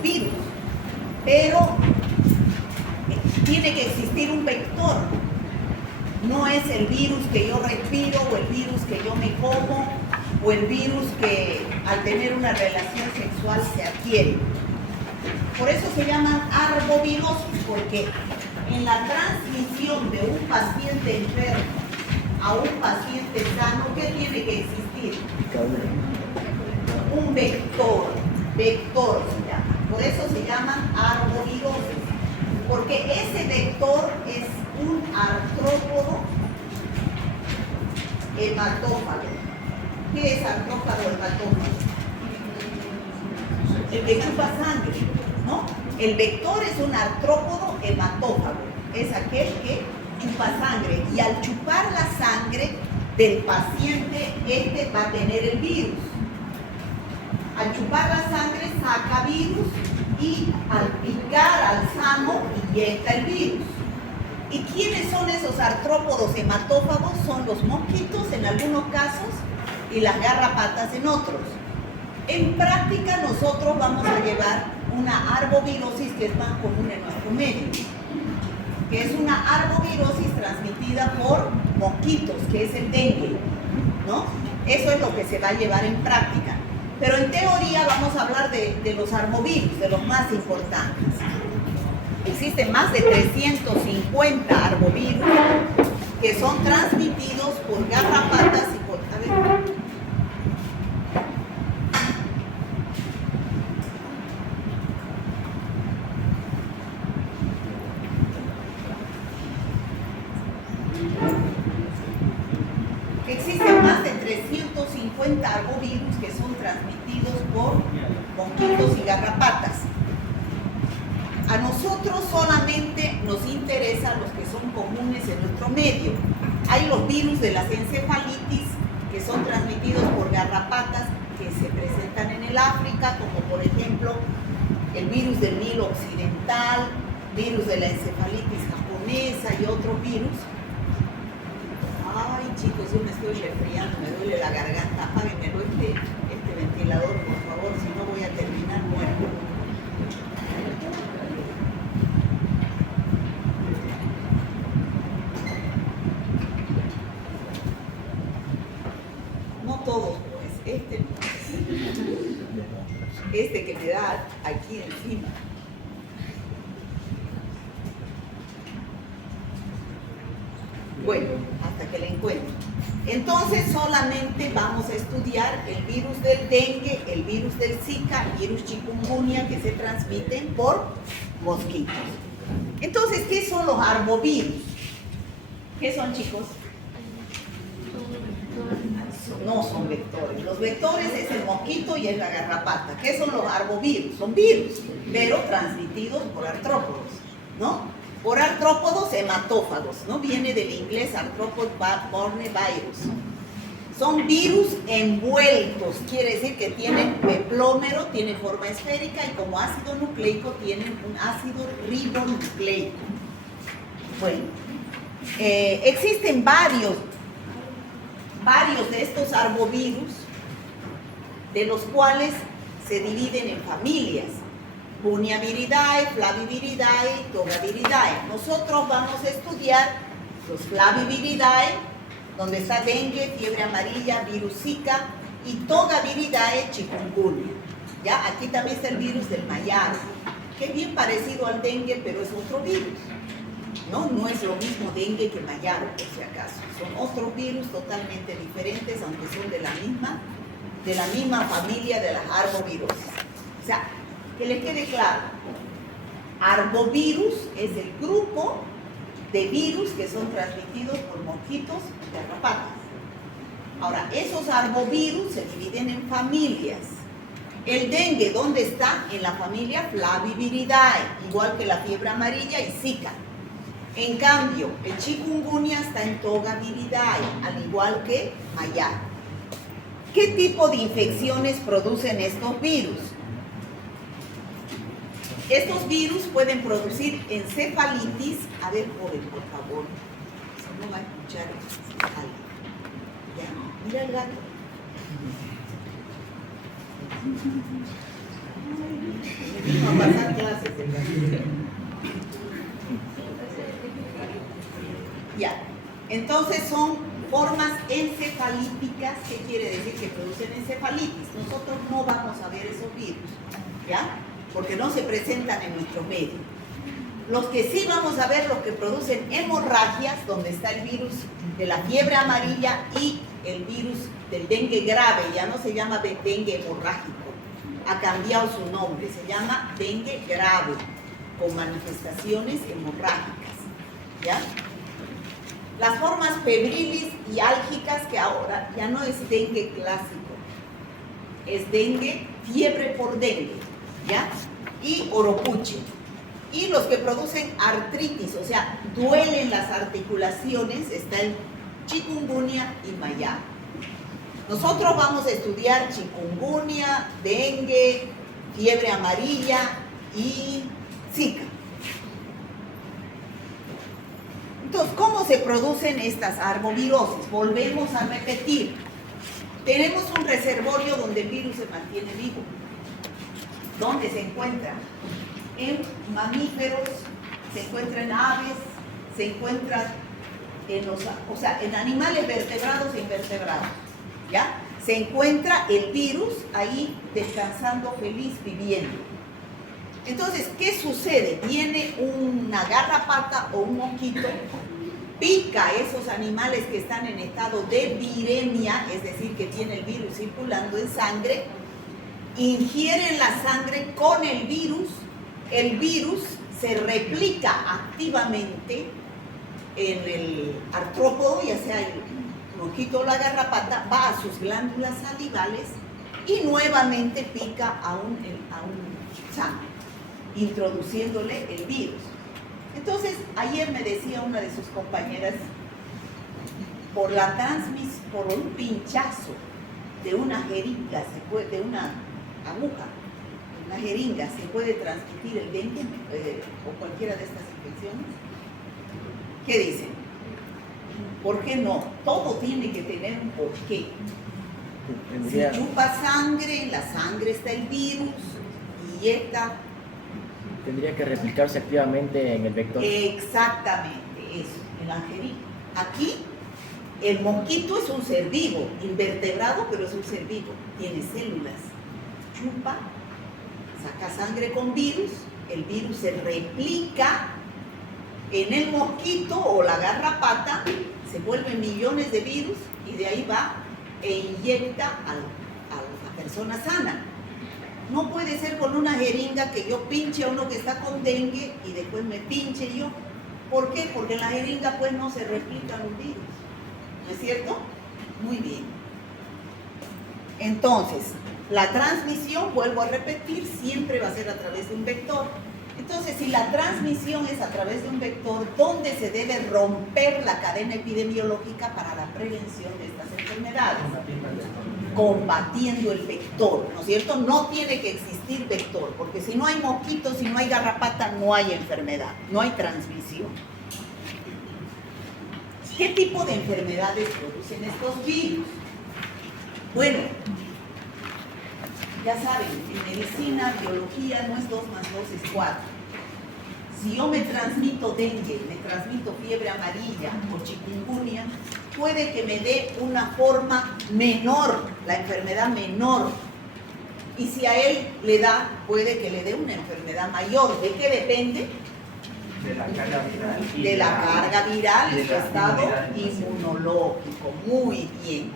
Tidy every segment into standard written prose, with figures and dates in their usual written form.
los virus, pero tiene que existir un vector. No es el virus que yo respiro o el virus que yo me como o el virus que al tener una relación sexual se adquiere. Por eso se llaman arbovirosis, porque en la transmisión de un paciente enfermo a un paciente sano, ¿qué tiene que existir? Un vector, vector se llama. Por eso se llaman arbovirosis, porque ese vector es un artrópodo hematófago. ¿Qué es artrópodo hematófago? El que chupa sangre, ¿no? El vector es un artrópodo hematófago, es aquel que chupa sangre, y al chupar la sangre del paciente, este va a tener el virus. Al chupar la sangre saca virus y al picar al sano inyecta el virus. ¿Y quiénes son esos artrópodos hematófagos? Son los mosquitos en algunos casos y las garrapatas en otros. En práctica nosotros vamos a llevar una arbovirosis que es más común en nuestro medio, que es una arbovirosis transmitida por mosquitos, que es el dengue, ¿no? Eso es lo que se va a llevar en práctica. Pero en teoría vamos a hablar de los arbovirus, de los más importantes. Existen más de 350 arbovirus que son transmitidos por garrapatas y por... A ver. Existen más de 350 arbovirus que son transmitidos por mosquitos y garrapatas. A nosotros solamente nos interesan los que son comunes en nuestro medio. Hay los virus de las encefalitis que son transmitidos por garrapatas que se presentan en el África, como por ejemplo el virus del Nilo Occidental, virus de la encefalitis japonesa y otros virus. Ay, chicos, yo me estoy resfriando, me duele la garganta. Apáguenmelo este ventilador, por favor, si no voy a terminar muerto. No todos, pues, este que me da aquí encima. Bueno, hasta que la encuentro. Entonces solamente vamos a estudiar el virus del dengue, el virus del Zika, el virus chikungunya, que se transmiten por mosquitos. Entonces, ¿qué son los arbovirus? ¿Qué son, chicos? No son vectores. Los vectores es el mosquito y es la garrapata. ¿Qué son los arbovirus? Son virus, pero transmitidos por artrópodos, ¿no? Por artrópodos hematófagos, ¿no? Viene del inglés arthropod-borne virus. Son virus envueltos, quiere decir que tienen peplómero, tienen forma esférica y como ácido nucleico tienen un ácido ribonucleico. Bueno, existen varios de estos arbovirus, de los cuales se dividen en familias. Bunyaviridae, Flaviviridae, Togaviridae. Nosotros vamos a estudiar los Flaviviridae, donde está dengue, fiebre amarilla, virus Zika, y Togaviridae, chikungunya. ¿Ya? Aquí también está el virus del mayaro, que es bien parecido al dengue, pero es otro virus. No es lo mismo dengue que mayaro, por si acaso. Son otros virus totalmente diferentes, aunque son de la misma familia de las arbovirosis. O sea, que les quede claro, arbovirus es el grupo de virus que son transmitidos por mosquitos y garrapatas. Ahora, esos arbovirus se dividen en familias. El dengue, ¿dónde está? En la familia Flaviviridae, igual que la fiebre amarilla y Zika. En cambio, el chikungunya está en Togaviridae, al igual que mayaro. ¿Qué tipo de infecciones producen estos virus? Estos virus pueden producir encefalitis. A ver, joven, por favor. Si no va a escuchar alguien. Ya, mira el gato. Ay, vino a pasar clases. Ya, entonces son formas encefalíticas, ¿qué quiere decir? Que producen encefalitis. Nosotros no vamos a ver esos virus, ¿ya? Porque no se presentan en nuestro medio. Los que sí vamos a ver, los que producen hemorragias, donde está el virus de la fiebre amarilla y el virus del dengue grave, ya no se llama dengue hemorrágico, ha cambiado su nombre, se llama dengue grave, con manifestaciones hemorrágicas, ¿ya? Las formas febrilis y álgicas, que ahora ya no es dengue clásico, es dengue, fiebre por dengue, ¿ya? Y oropuche. Y los que producen artritis, o sea, duelen las articulaciones, está el chikungunya y mayá. Nosotros vamos a estudiar chikungunya, dengue, fiebre amarilla y Zika. Entonces, ¿cómo se producen estas arbovirosis? Volvemos a repetir. Tenemos un reservorio donde el virus se mantiene vivo. ¿Dónde se encuentra? En mamíferos, se encuentra en aves, se encuentra en animales vertebrados e invertebrados, ¿ya? Se encuentra el virus ahí descansando feliz, viviendo. Entonces, ¿qué sucede? Viene una garrapata o un mosquito, pica a esos animales que están en estado de viremia, es decir, que tiene el virus circulando en sangre, ingieren la sangre con el virus se replica activamente en el artrópodo, ya sea el mosquito o la garrapata, va a sus glándulas salivales y nuevamente pica a un sangre, introduciéndole el virus. Entonces, ayer me decía una de sus compañeras, por un pinchazo de una jeringa, de una aguja, una jeringa, se puede transmitir el dengue o cualquiera de estas infecciones. ¿Qué dicen? ¿Por qué no? Todo tiene que tener un porqué. Si chupa sangre, en la sangre está el virus, inyecta. Tendría que replicarse activamente en el vector. Exactamente, eso, en la jeringa. Aquí, el mosquito es un ser vivo, invertebrado, pero es un ser vivo, tiene células. Chupa, saca sangre con virus, el virus se replica en el mosquito o la garrapata, se vuelven millones de virus y de ahí va e inyecta a la persona sana. No puede ser con una jeringa que yo pinche a uno que está con dengue y después me pinche yo. ¿Por qué? Porque en la jeringa pues no se replican los virus. ¿No es cierto? Muy bien. Entonces, la transmisión, vuelvo a repetir, siempre va a ser a través de un vector. Entonces, si la transmisión es a través de un vector, ¿dónde se debe romper la cadena epidemiológica para la prevención de estas enfermedades? Combatiendo el vector, ¿no es cierto? No tiene que existir vector, porque si no hay mosquitos, si no hay garrapata, no hay enfermedad, no hay transmisión. ¿Qué tipo de enfermedades producen estos virus? Bueno, ya saben, en medicina, biología, no es 2 más 2 es 4. Si yo me transmito dengue, me transmito fiebre amarilla o chikungunya, puede que me dé una forma menor, la enfermedad menor. Y si a él le da, puede que le dé una enfermedad mayor. ¿De qué depende? De la carga viral. De la carga viral y su estado inmunológico. inmunológico. Muy bien.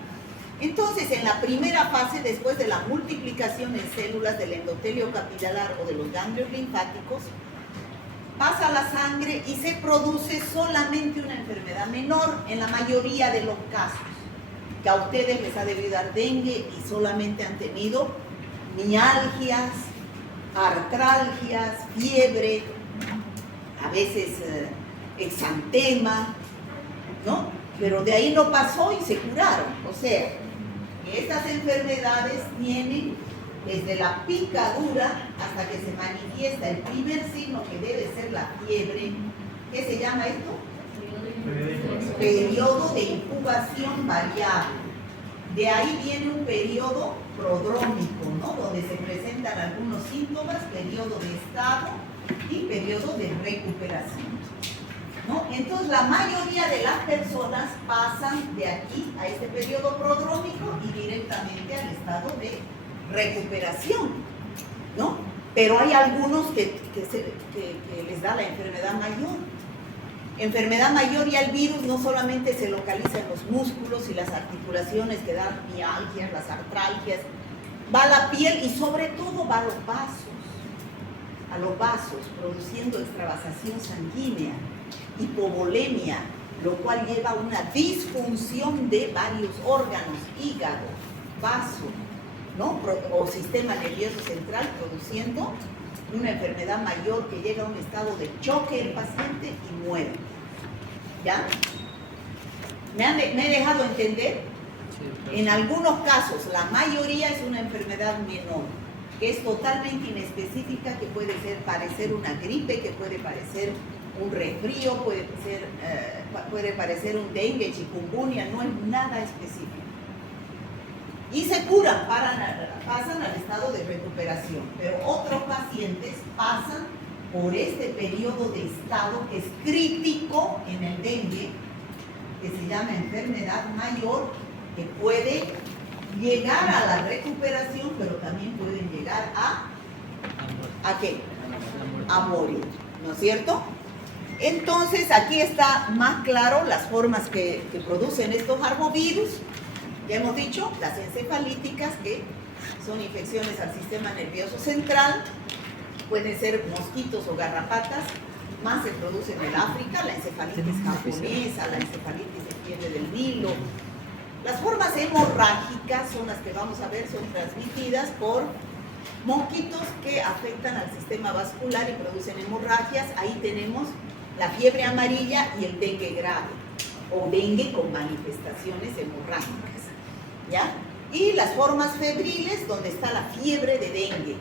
Entonces, en la primera fase, después de la multiplicación en células del endotelio capilar o de los ganglios linfáticos, pasa la sangre y se produce solamente una enfermedad menor en la mayoría de los casos. Que a ustedes les ha debido dar dengue y solamente han tenido mialgias, artralgias, fiebre, a veces exantema, ¿no? Pero de ahí no pasó y se curaron. O sea, estas enfermedades tienen desde la picadura hasta que se manifiesta el primer signo, que debe ser la fiebre. ¿Qué se llama esto? Periodo de incubación variable. De ahí viene un periodo prodrómico, ¿no? Donde se presentan algunos síntomas, periodo de estado y periodo de recuperación, ¿no? Entonces la mayoría de las personas pasan de aquí a este periodo prodrómico y directamente al estado de recuperación, ¿no? Pero hay algunos que les da la enfermedad mayor. Enfermedad mayor, y el virus no solamente se localiza en los músculos y las articulaciones que dan mialgias, las artralgias, va a la piel y sobre todo va a los vasos, produciendo extravasación sanguínea, hipovolemia, lo cual lleva a una disfunción de varios órganos, hígado, vaso, ¿no? O sistema nervioso central, produciendo una enfermedad mayor que llega a un estado de choque el paciente y muere. ¿Ya? ¿Me he dejado entender? En algunos casos, la mayoría es una enfermedad menor, que es totalmente inespecífica, que puede parecer una gripe, que puede parecer un resfrío, puede parecer un dengue, chikungunya, no es nada específico. Y se curan, pasan al estado de recuperación, pero otros pacientes pasan por este periodo de estado que es crítico en el dengue, que se llama enfermedad mayor, que puede llegar a la recuperación, pero también pueden llegar ¿a qué? A morir, ¿no es cierto? Entonces aquí está más claro las formas que producen estos arbovirus. Ya hemos dicho, las encefalíticas, que son infecciones al sistema nervioso central, pueden ser mosquitos o garrapatas, más se produce en el África, la encefalitis japonesa, la encefalitis de fiebre del Nilo. Las formas hemorrágicas son las que vamos a ver, son transmitidas por mosquitos que afectan al sistema vascular y producen hemorragias. Ahí tenemos la fiebre amarilla y el dengue grave, o dengue con manifestaciones hemorrágicas. ¿Ya? Y las formas febriles, donde está la fiebre de dengue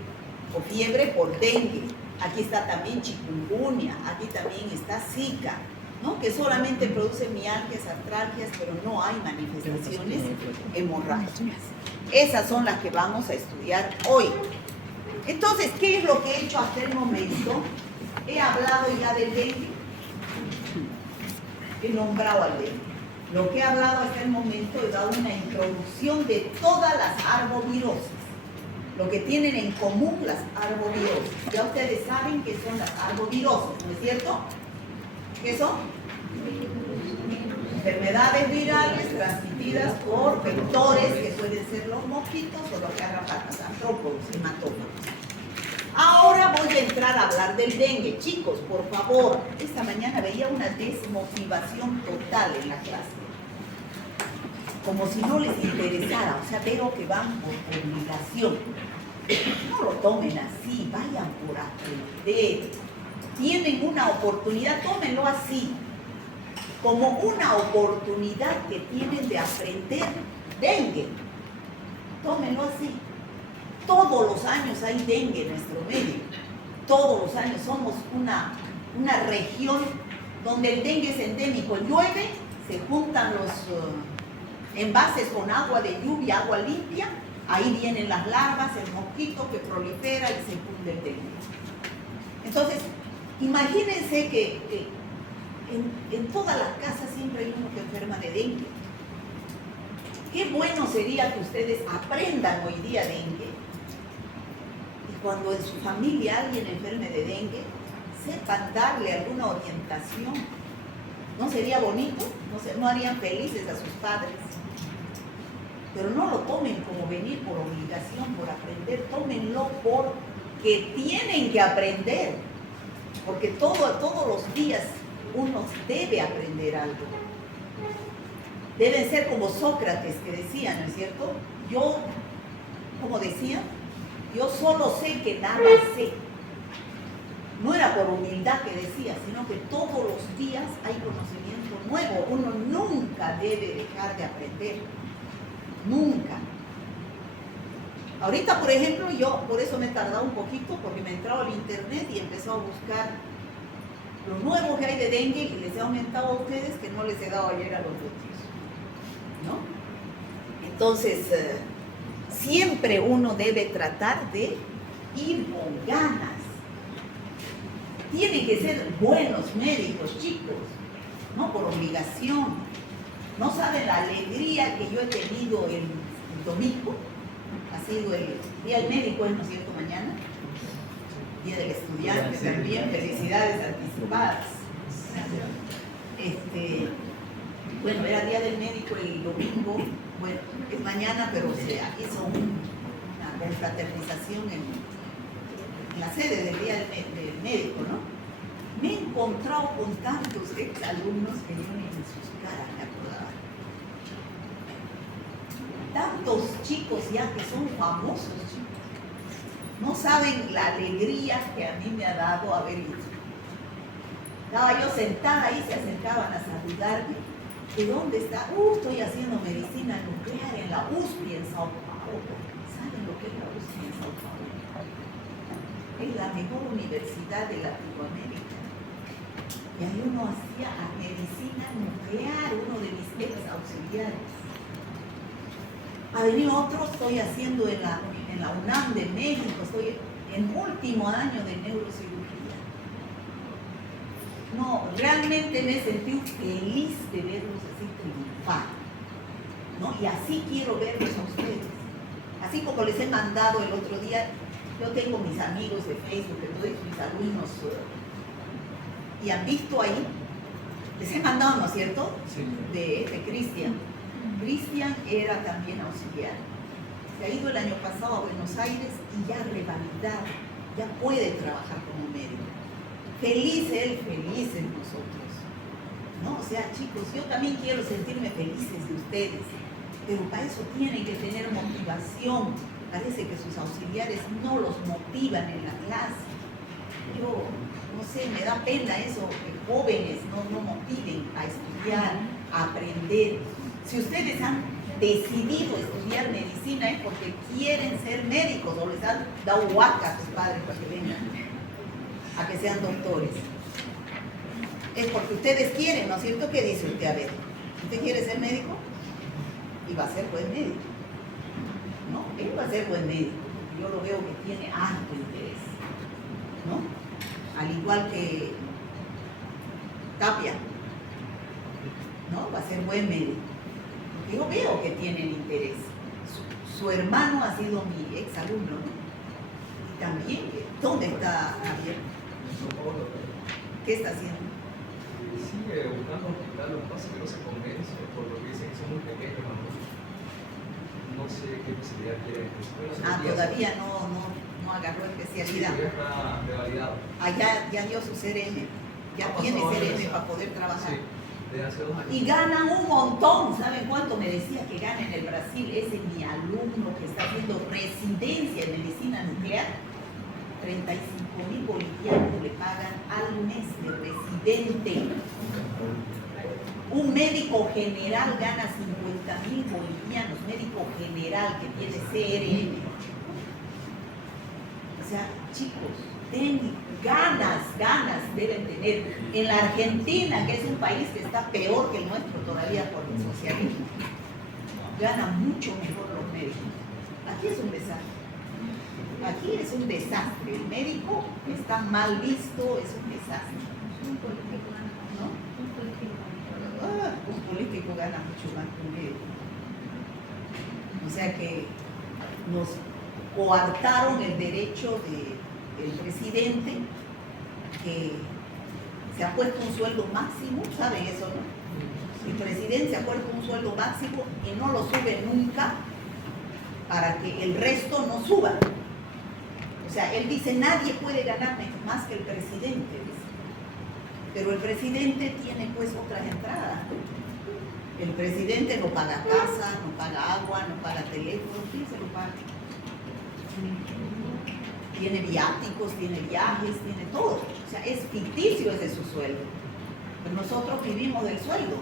o fiebre por dengue. Aquí está también chikungunya, aquí también está Zika, ¿no? Que solamente produce mialgias, artralgias, pero no hay manifestaciones hemorrágicas. Esas son las que vamos a estudiar hoy. Entonces, ¿qué es lo que he hecho hasta el momento? He hablado ya del dengue, he nombrado al dengue. Lo que he hablado hasta el momento he dado una introducción de todas las arboviroses, lo que tienen en común las arboviroses. Ya ustedes saben qué son las arboviroses, ¿no es cierto? ¿Qué son? Enfermedades virales transmitidas por vectores que pueden ser los mosquitos o los garrapatas, artrópodos, hematófagos. Ahora voy a entrar a hablar del dengue. Chicos, por favor, esta mañana veía una desmotivación total en la clase. Como si no les interesara, o sea, veo que van por obligación. No lo tomen así, vayan por aprender. Tienen una oportunidad, tómenlo así, como una oportunidad que tienen de aprender dengue. Tómenlo así. Todos los años hay dengue en nuestro medio. Todos los años somos una región donde el dengue es endémico. Llueve, se juntan los envases con agua de lluvia, agua limpia, ahí vienen las larvas, el mosquito que prolifera y se funde el dengue. Entonces, imagínense que en todas las casas siempre hay uno que enferma de dengue. Qué bueno sería que ustedes aprendan hoy día dengue, y cuando en su familia alguien enferme de dengue, sepan darle alguna orientación. ¿No sería bonito? ¿No harían felices a sus padres? Pero no lo tomen como venir por obligación, por aprender, tómenlo porque tienen que aprender, porque todos los días uno debe aprender algo. Deben ser como Sócrates, que decía, ¿no es cierto? Yo, como decía, yo solo sé que nada sé. No era por humildad que decía, sino que todos los días hay conocimiento nuevo. Uno nunca debe dejar de aprender. Nunca. Ahorita, por ejemplo, yo por eso me he tardado un poquito, porque me he entrado al internet y he empezado a buscar lo nuevo que hay de dengue, y les he aumentado a ustedes que no les he dado ayer a los otros, ¿no? Entonces, siempre uno debe tratar de ir con ganas. Tienen que ser buenos médicos, chicos, no por obligación. No saben la alegría que yo he tenido el domingo. Ha sido el día del médico, ¿no es cierto? Mañana. Día del estudiante también. Felicidades anticipadas. Bueno, era día del médico el domingo. Bueno, es mañana, pero se hizo una confraternización en la sede del día del médico, ¿no? Me he encontrado con tantos exalumnos que yo ni en sus caras me acordaba. Tantos chicos ya que son famosos, chicos. No saben la alegría que a mí me ha dado haber ido. Estaba yo sentada ahí, se acercaban a saludarme. ¿De dónde está? Estoy haciendo medicina nuclear en la USP en Sao Paulo. ¿Saben lo que es la USP en Sao Paulo? Es la mejor universidad de Latinoamérica. Y ahí uno hacía medicina nuclear, uno de mis ex auxiliares. Ha venido otro, estoy haciendo en la UNAM de México, estoy en último año de neurocirugía. No, realmente me he sentido feliz de verlos así triunfar, ¿no? Y así quiero verlos a ustedes. Así como les he mandado el otro día, yo tengo mis amigos de Facebook, entonces mis alumnos, y han visto ahí, les he mandado, ¿no es cierto? Sí. De Cristian. Cristian era también auxiliar. Se ha ido el año pasado a Buenos Aires y ya revalidado, ya puede trabajar como médico. Feliz él, felices nosotros. ¿No? O sea, chicos, yo también quiero sentirme felices de ustedes, pero para eso tienen que tener motivación. Parece que sus auxiliares no los motivan en la clase. Yo, no sé, me da pena eso, que jóvenes no motiven a estudiar, a aprender. Si ustedes han decidido estudiar medicina es porque quieren ser médicos o les han dado huaca a sus padres para que vengan a que sean doctores. Es porque ustedes quieren, ¿no es cierto? ¿Qué dice usted? A ver, ¿usted quiere ser médico? Y va a ser buen médico. ¿No? Él va a ser buen médico. Yo lo veo que tiene alto interés. ¿No? Al igual que Tapia. ¿No? Va a ser buen médico. Porque yo veo que tienen interés. Su hermano ha sido mi exalumno, ¿no? Y también, ¿dónde está Javier? ¿Qué está haciendo? Sigue buscando hospital, lo que pasa es que no se convence por lo que dicen que son muy pequeños. No sé qué especialidad quiere. Todavía no agarró especialidad. Sí, ya está revalidado. Ya dio su CRM. Ya tiene CRM para poder trabajar. Sí, desde hace 2 años. Y ganan un montón. ¿Saben cuánto me decía que gana en el Brasil? Ese es mi alumno que está haciendo residencia en medicina nuclear. 35.000 bolivianos le pagan al mes de residente. Un médico general gana 50.000 bolivianos, médico general que tiene CRM. O sea, chicos, ganas deben tener. En la Argentina, que es un país que está peor que el nuestro todavía por el socialismo, ganan mucho mejor los médicos. Aquí es un desastre. Aquí es un desastre. El médico está mal visto, es un desastre. ¿No? Un político gana mucho más que un médico. O sea que nos coartaron el derecho del presidente, que se ha puesto un sueldo máximo, ¿saben eso, no? El presidente se ha puesto un sueldo máximo y no lo sube nunca para que el resto no suba. O sea, él dice, nadie puede ganar más que el presidente, dice. Pero el presidente tiene pues otras entradas. El presidente no paga casa, no paga agua, no paga teléfono, ¿quién se lo paga? Tiene viáticos, tiene viajes, tiene todo. O sea, es ficticio ese su sueldo. Pero nosotros vivimos del sueldo,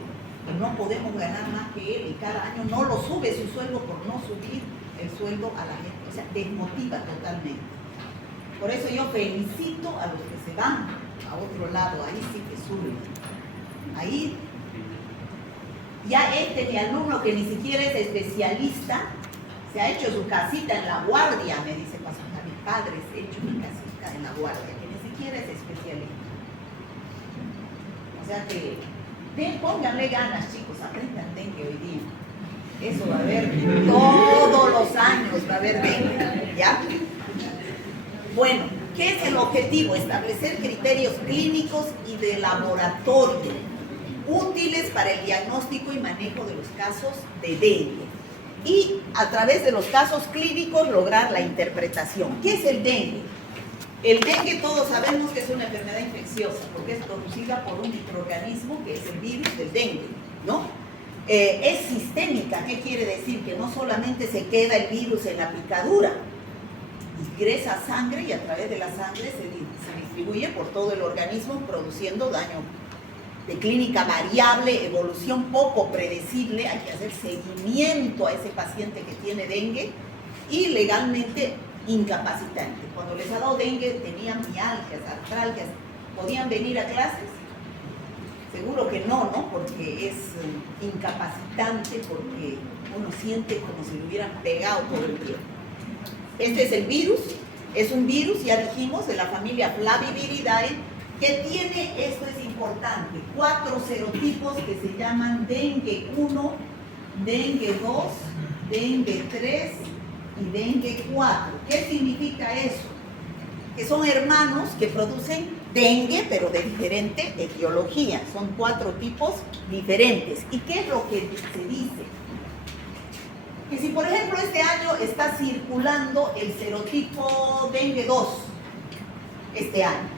pero no podemos ganar más que él y cada año no lo sube su sueldo por no subir el sueldo a la gente. O sea, desmotiva totalmente. Por eso yo felicito a los que se van a otro lado, ahí sí que suben. Ahí, ya mi alumno que ni siquiera es especialista, Se ha hecho su casita en La Guardia, me dice Pastor Javi. Padre, se ha hecho mi casita en La Guardia, que ni siquiera es especialista. O sea que, pónganle ganas, chicos, aprendan dengue hoy día. Eso va a haber todos los años, va a haber dengue, ¿ya? Bueno, ¿qué es el objetivo? Establecer criterios clínicos y de laboratorio útiles para el diagnóstico y manejo de los casos de dengue. Y a través de los casos clínicos lograr la interpretación. ¿Qué es el dengue? El dengue todos sabemos que es una enfermedad infecciosa porque es producida por un microorganismo que es el virus del dengue, ¿no? Es sistémica. ¿Qué quiere decir? Que no solamente se queda el virus en la picadura, ingresa sangre y a través de la sangre se distribuye por todo el organismo produciendo daño de clínica variable, evolución poco predecible. Hay que hacer seguimiento a ese paciente que tiene dengue y legalmente incapacitante. Cuando les ha dado dengue tenían mialgias, artralgias, ¿podían venir a clases? Seguro que no, ¿no? Porque es incapacitante, porque uno siente como si le hubieran pegado todo el tiempo. Este es el virus, es un virus, ya dijimos, de la familia Flaviviridae, que tiene, esto es importante, 4 serotipos que se llaman dengue 1, dengue 2, dengue 3 y dengue 4. ¿Qué significa eso? Que son hermanos que producen dengue, pero de diferente etiología. Son 4 tipos diferentes. ¿Y qué es lo que se dice? Que si, por ejemplo, este año está circulando el serotipo dengue 2, este año,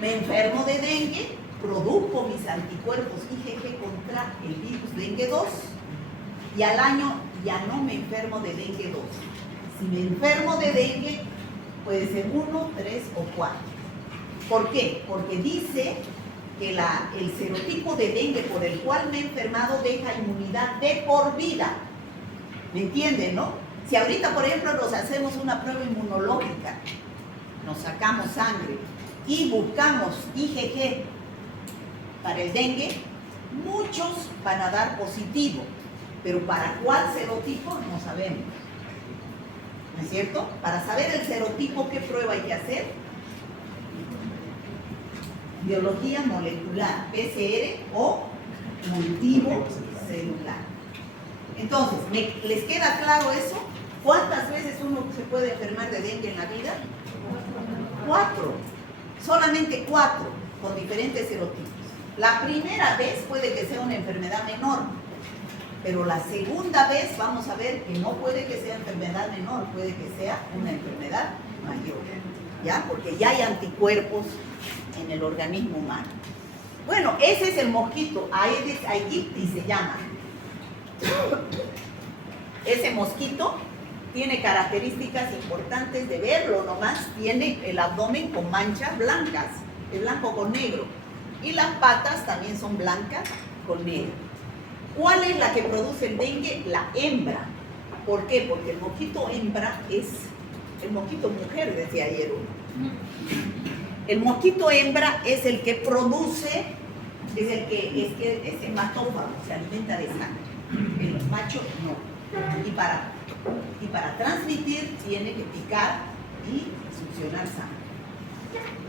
me enfermo de dengue, produzco mis anticuerpos IgG contra el virus dengue 2 y al año ya no me enfermo de dengue 2. Si me enfermo de dengue, puede ser 1, 3 o 4. ¿Por qué? Porque dice que el serotipo de dengue por el cual me he enfermado deja inmunidad de por vida. ¿Me entienden, no? Si ahorita, por ejemplo, nos hacemos una prueba inmunológica, nos sacamos sangre y buscamos IgG para el dengue, muchos van a dar positivo, pero ¿para cuál serotipo? No sabemos. ¿No es cierto? Para saber el serotipo, ¿qué prueba hay que hacer? Biología molecular, PCR o cultivo celular. Entonces, ¿les queda claro eso? ¿Cuántas veces uno se puede enfermar de dengue en la vida? 4. Solamente 4 con diferentes serotipos. La primera vez puede que sea una enfermedad menor, pero la segunda vez vamos a ver que no puede que sea enfermedad menor, puede que sea una enfermedad mayor, ¿ya? Porque ya hay anticuerpos en el organismo humano. Bueno, ese es el mosquito, Aedes aegypti se llama. Ese mosquito tiene características importantes de verlo nomás, tiene el abdomen con manchas blancas, de blanco con negro, y las patas también son blancas con negro. ¿Cuál es la que produce el dengue? La hembra. ¿Por qué? Porque el mosquito hembra es el mosquito mujer, decía ayer uno. El mosquito hembra es el que produce, es el que es hematófago, se alimenta de sangre. El macho no. Y para transmitir tiene que picar y succionar sangre.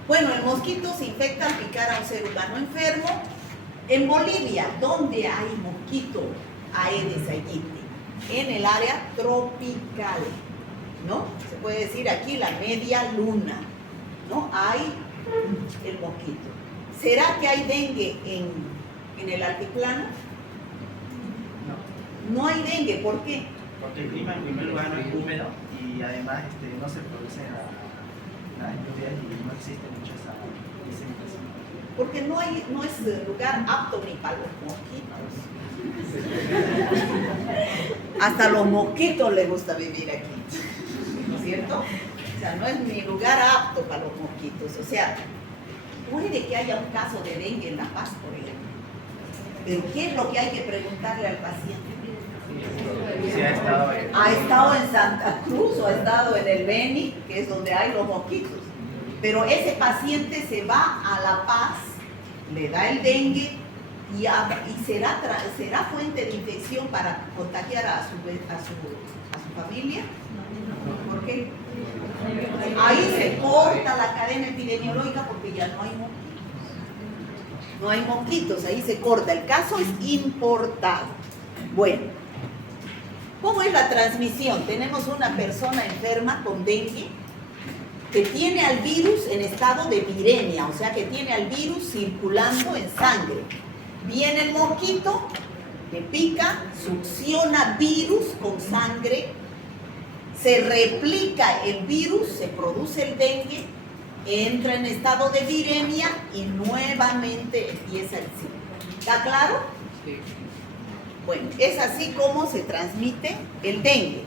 Bueno, el mosquito se infecta al picar a un ser humano enfermo. En Bolivia, ¿dónde hay mosquito Aedes aegypti? En el área tropical, ¿no? Se puede decir aquí la media luna, ¿no? Hay el mosquito. ¿Será que hay dengue en el altiplano? No hay dengue, ¿por qué? Porque el clima en primer lugar no es húmedo y además no se produce la lluvia y no existe mucho esa diseminación. Porque no es lugar apto ni para los mosquitos. Hasta los mosquitos les gusta vivir aquí, ¿no es cierto? O sea, no es ni lugar apto para los mosquitos. O sea, puede que haya un caso de dengue en La Paz, por ejemplo. Pero ¿qué es lo que hay que preguntarle al paciente? Sí, ha estado en Santa Cruz o ha estado en el Beni, que es donde hay los mosquitos. Pero ese paciente se va a La Paz, le da el dengue y será fuente de infección para contagiar a su familia? ¿Por qué? Ahí se corta la cadena epidemiológica porque ya no hay mosquitos. No hay mosquitos, ahí se corta. El caso es importado. Bueno, ¿cómo es la transmisión? Tenemos una persona enferma con dengue que tiene al virus en estado de viremia, o sea que tiene al virus circulando en sangre. Viene el mosquito, le pica, succiona virus con sangre, se replica el virus, se produce el dengue, entra en estado de viremia y nuevamente empieza el ciclo. ¿Está claro? Sí. Bueno, es así como se transmite el dengue.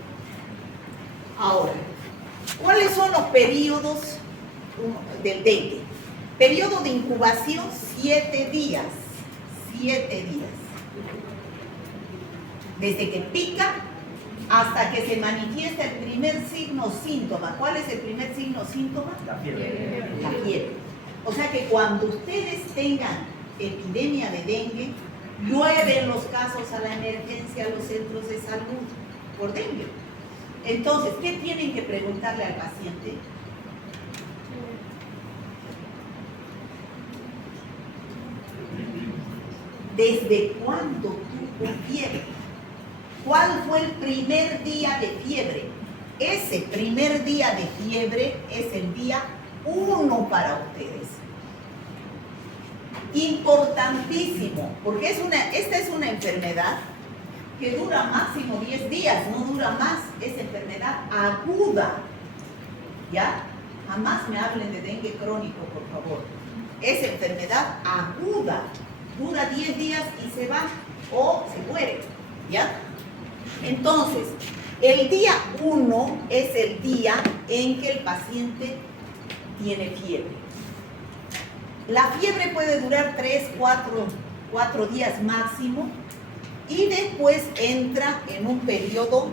Ahora, ¿cuáles son los periodos del dengue? Periodo de incubación, 7 días. 7 días. Desde que pica hasta que se manifiesta el primer signo o síntoma. ¿Cuál es el primer signo o síntoma? La fiebre. La fiebre. O sea que cuando ustedes tengan epidemia de dengue, llueven los casos a la emergencia, a los centros de salud por dengue. Entonces, ¿qué tienen que preguntarle al paciente? ¿Desde cuándo tuvo fiebre? ¿Cuál fue el primer día de fiebre? Ese primer día de fiebre es el día 1 para ustedes. Importantísimo, porque esta es una enfermedad que dura máximo 10 días, no dura más. Es enfermedad aguda. ¿Ya? Jamás me hablen de dengue crónico, por favor. Es enfermedad aguda. Dura 10 días y se va o se muere. ¿Ya? Entonces, el día 1 es el día en que el paciente tiene fiebre. La fiebre puede durar 3, 4 días máximo y después entra en un periodo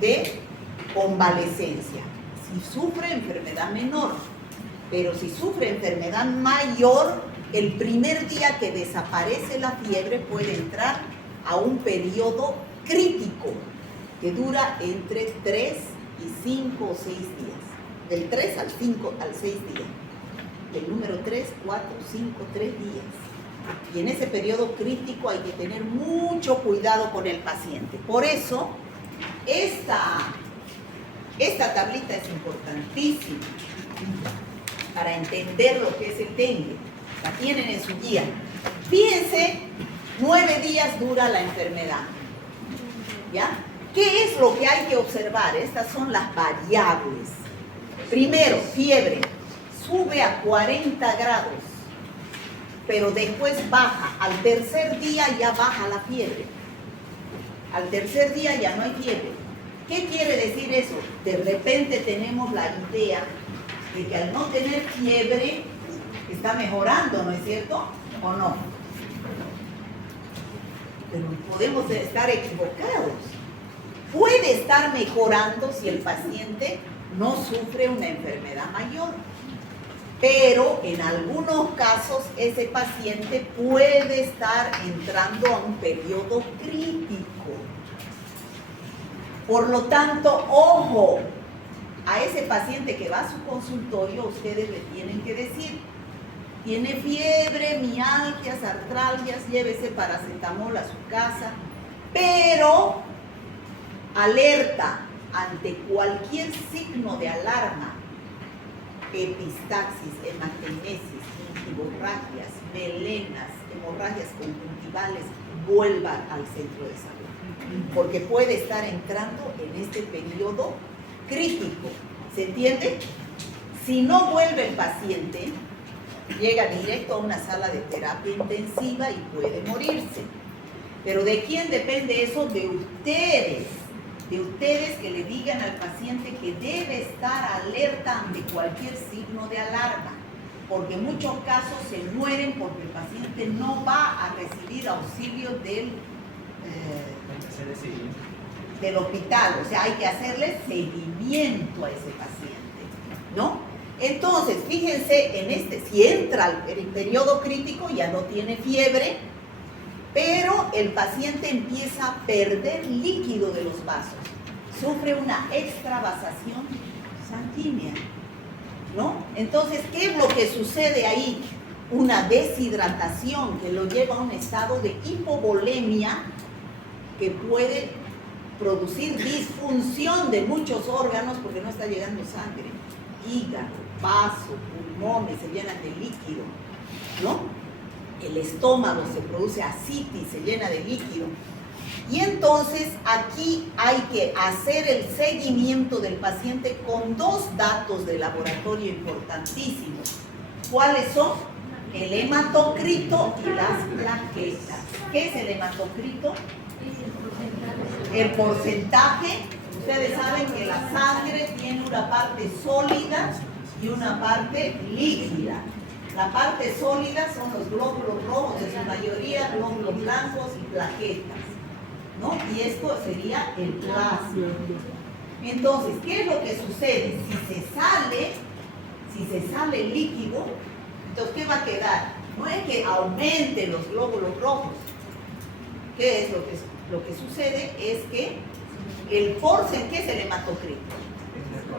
de convalecencia. Si sufre enfermedad menor, pero si sufre enfermedad mayor, el primer día que desaparece la fiebre puede entrar a un periodo crítico que dura entre 3 y 5 o 6 días. Del 3 al 5 al 6 días. Del número 3, 4, 5, 3 días. Y en ese periodo crítico hay que tener mucho cuidado con el paciente. Por eso, esta tablita es importantísima para entender lo que es el dengue. La tienen en su guía. Fíjense, 9 días dura la enfermedad. ¿Ya? ¿Qué es lo que hay que observar? Estas son las variables. Primero, fiebre. Sube a 40 grados, pero después baja. Al tercer día ya baja la fiebre. Al tercer día ya no hay fiebre. ¿Qué quiere decir eso? De repente tenemos la idea de que al no tener fiebre está mejorando, ¿no es cierto? ¿O no? Pero podemos estar equivocados. Puede estar mejorando si el paciente no sufre una enfermedad mayor. Pero en algunos casos ese paciente puede estar entrando a un periodo crítico. Por lo tanto, ojo, a ese paciente que va a su consultorio, ustedes le tienen que decir, tiene fiebre, mialgias, artralgias, llévese paracetamol a su casa, pero alerta ante cualquier signo de alarma, epistaxis, hematemesis, gingivorragias, melenas, hemorragias conjuntivales, vuelva al centro de salud, porque puede estar entrando en este periodo crítico. ¿Se entiende? Si no vuelve el paciente, llega directo a una sala de terapia intensiva y puede morirse. Pero ¿de quién depende eso? De ustedes. De ustedes que le digan al paciente que debe estar alerta ante cualquier signo de alarma, porque en muchos casos se mueren porque el paciente no va a recibir auxilio del hospital, o sea, hay que hacerle seguimiento a ese paciente, ¿no? Entonces, fíjense en si entra el periodo crítico, ya no tiene fiebre, pero el paciente empieza a perder líquido de los vasos. sufre una extravasación sanguínea, ¿no? Entonces, ¿qué es lo que sucede ahí? Una deshidratación que lo lleva a un estado de hipovolemia que puede producir disfunción de muchos órganos porque no está llegando sangre. Hígado, vaso, pulmones se llenan de líquido, ¿no? El estómago se produce ascitis, se llena de líquido. Y entonces aquí hay que hacer el seguimiento del paciente con dos datos de laboratorio importantísimos. ¿Cuáles son? El hematocrito y las plaquetas. ¿Qué es el hematocrito? El porcentaje. Ustedes saben que la sangre tiene una parte sólida y una parte líquida. La parte sólida son los glóbulos rojos, en su mayoría glóbulos blancos y plaquetas, ¿no? Y esto sería el plasma. Entonces, ¿qué es lo que sucede? Si se sale el líquido, entonces, ¿qué va a quedar? No es que aumente los glóbulos rojos. ¿Qué es lo que sucede? Es que el porcentaje, ¿qué es el hematocrito?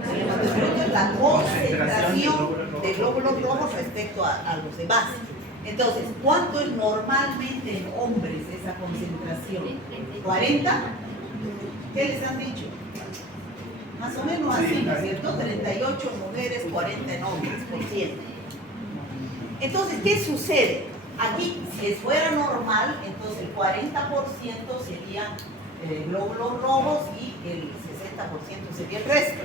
El hematocrito es la concentración de glóbulos rojos respecto a los demás. Entonces, ¿cuánto es normalmente en hombres esa concentración? ¿40? ¿Qué les han dicho? Más o menos así, ¿no es cierto? 38 mujeres, 40 en hombres, por ciento. Entonces, ¿qué sucede? Aquí, si fuera normal, entonces el 40% serían glóbulos rojos y el 60% sería el resto,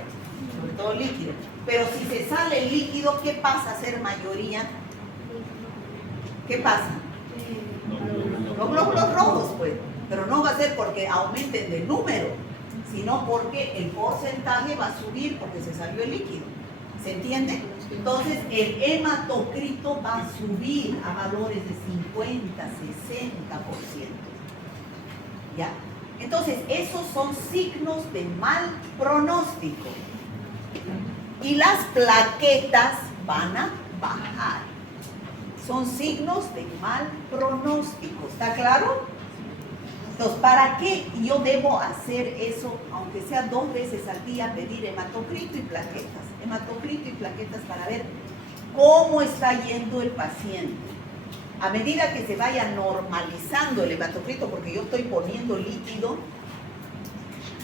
sobre todo líquido. Pero si se sale el líquido, ¿qué pasa a ser mayoría? ¿Qué pasa? Los glóbulos rojos, pues, pero no va a ser porque aumenten de número, sino porque el porcentaje va a subir porque se salió el líquido. ¿Se entiende? Entonces, el hematocrito va a subir a valores de 50, 60%. ¿Ya? Entonces, esos son signos de mal pronóstico. Y las plaquetas van a bajar. Son signos de mal pronóstico. ¿Está claro? Entonces, ¿para qué yo debo hacer eso, aunque sea 2 veces al día, pedir hematocrito y plaquetas? Hematocrito y plaquetas para ver cómo está yendo el paciente. A medida que se vaya normalizando el hematocrito, porque yo estoy poniendo líquido,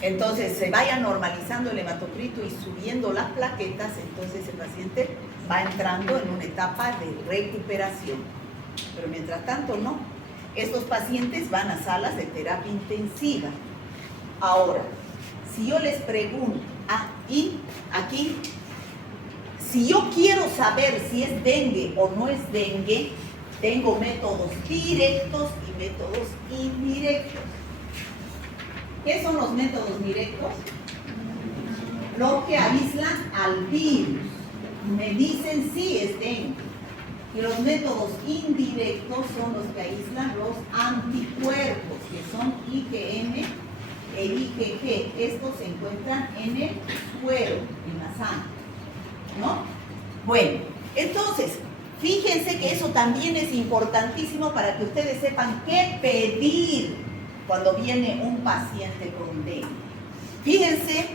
entonces se vaya normalizando el hematocrito y subiendo las plaquetas, entonces el paciente va entrando en una etapa de recuperación. Pero mientras tanto no. Estos pacientes van a salas de terapia intensiva. Ahora, si yo les pregunto, aquí, si yo quiero saber si es dengue o no es dengue, tengo métodos directos y métodos indirectos. ¿Qué son los métodos directos? Los que aíslan al virus. Me dicen si es dengue. Y los métodos indirectos son los que aíslan los anticuerpos, que son IgM e IgG. Estos se encuentran en el suero, en la sangre, ¿no? Bueno, entonces, fíjense que eso también es importantísimo para que ustedes sepan qué pedir cuando viene un paciente con dengue. Fíjense,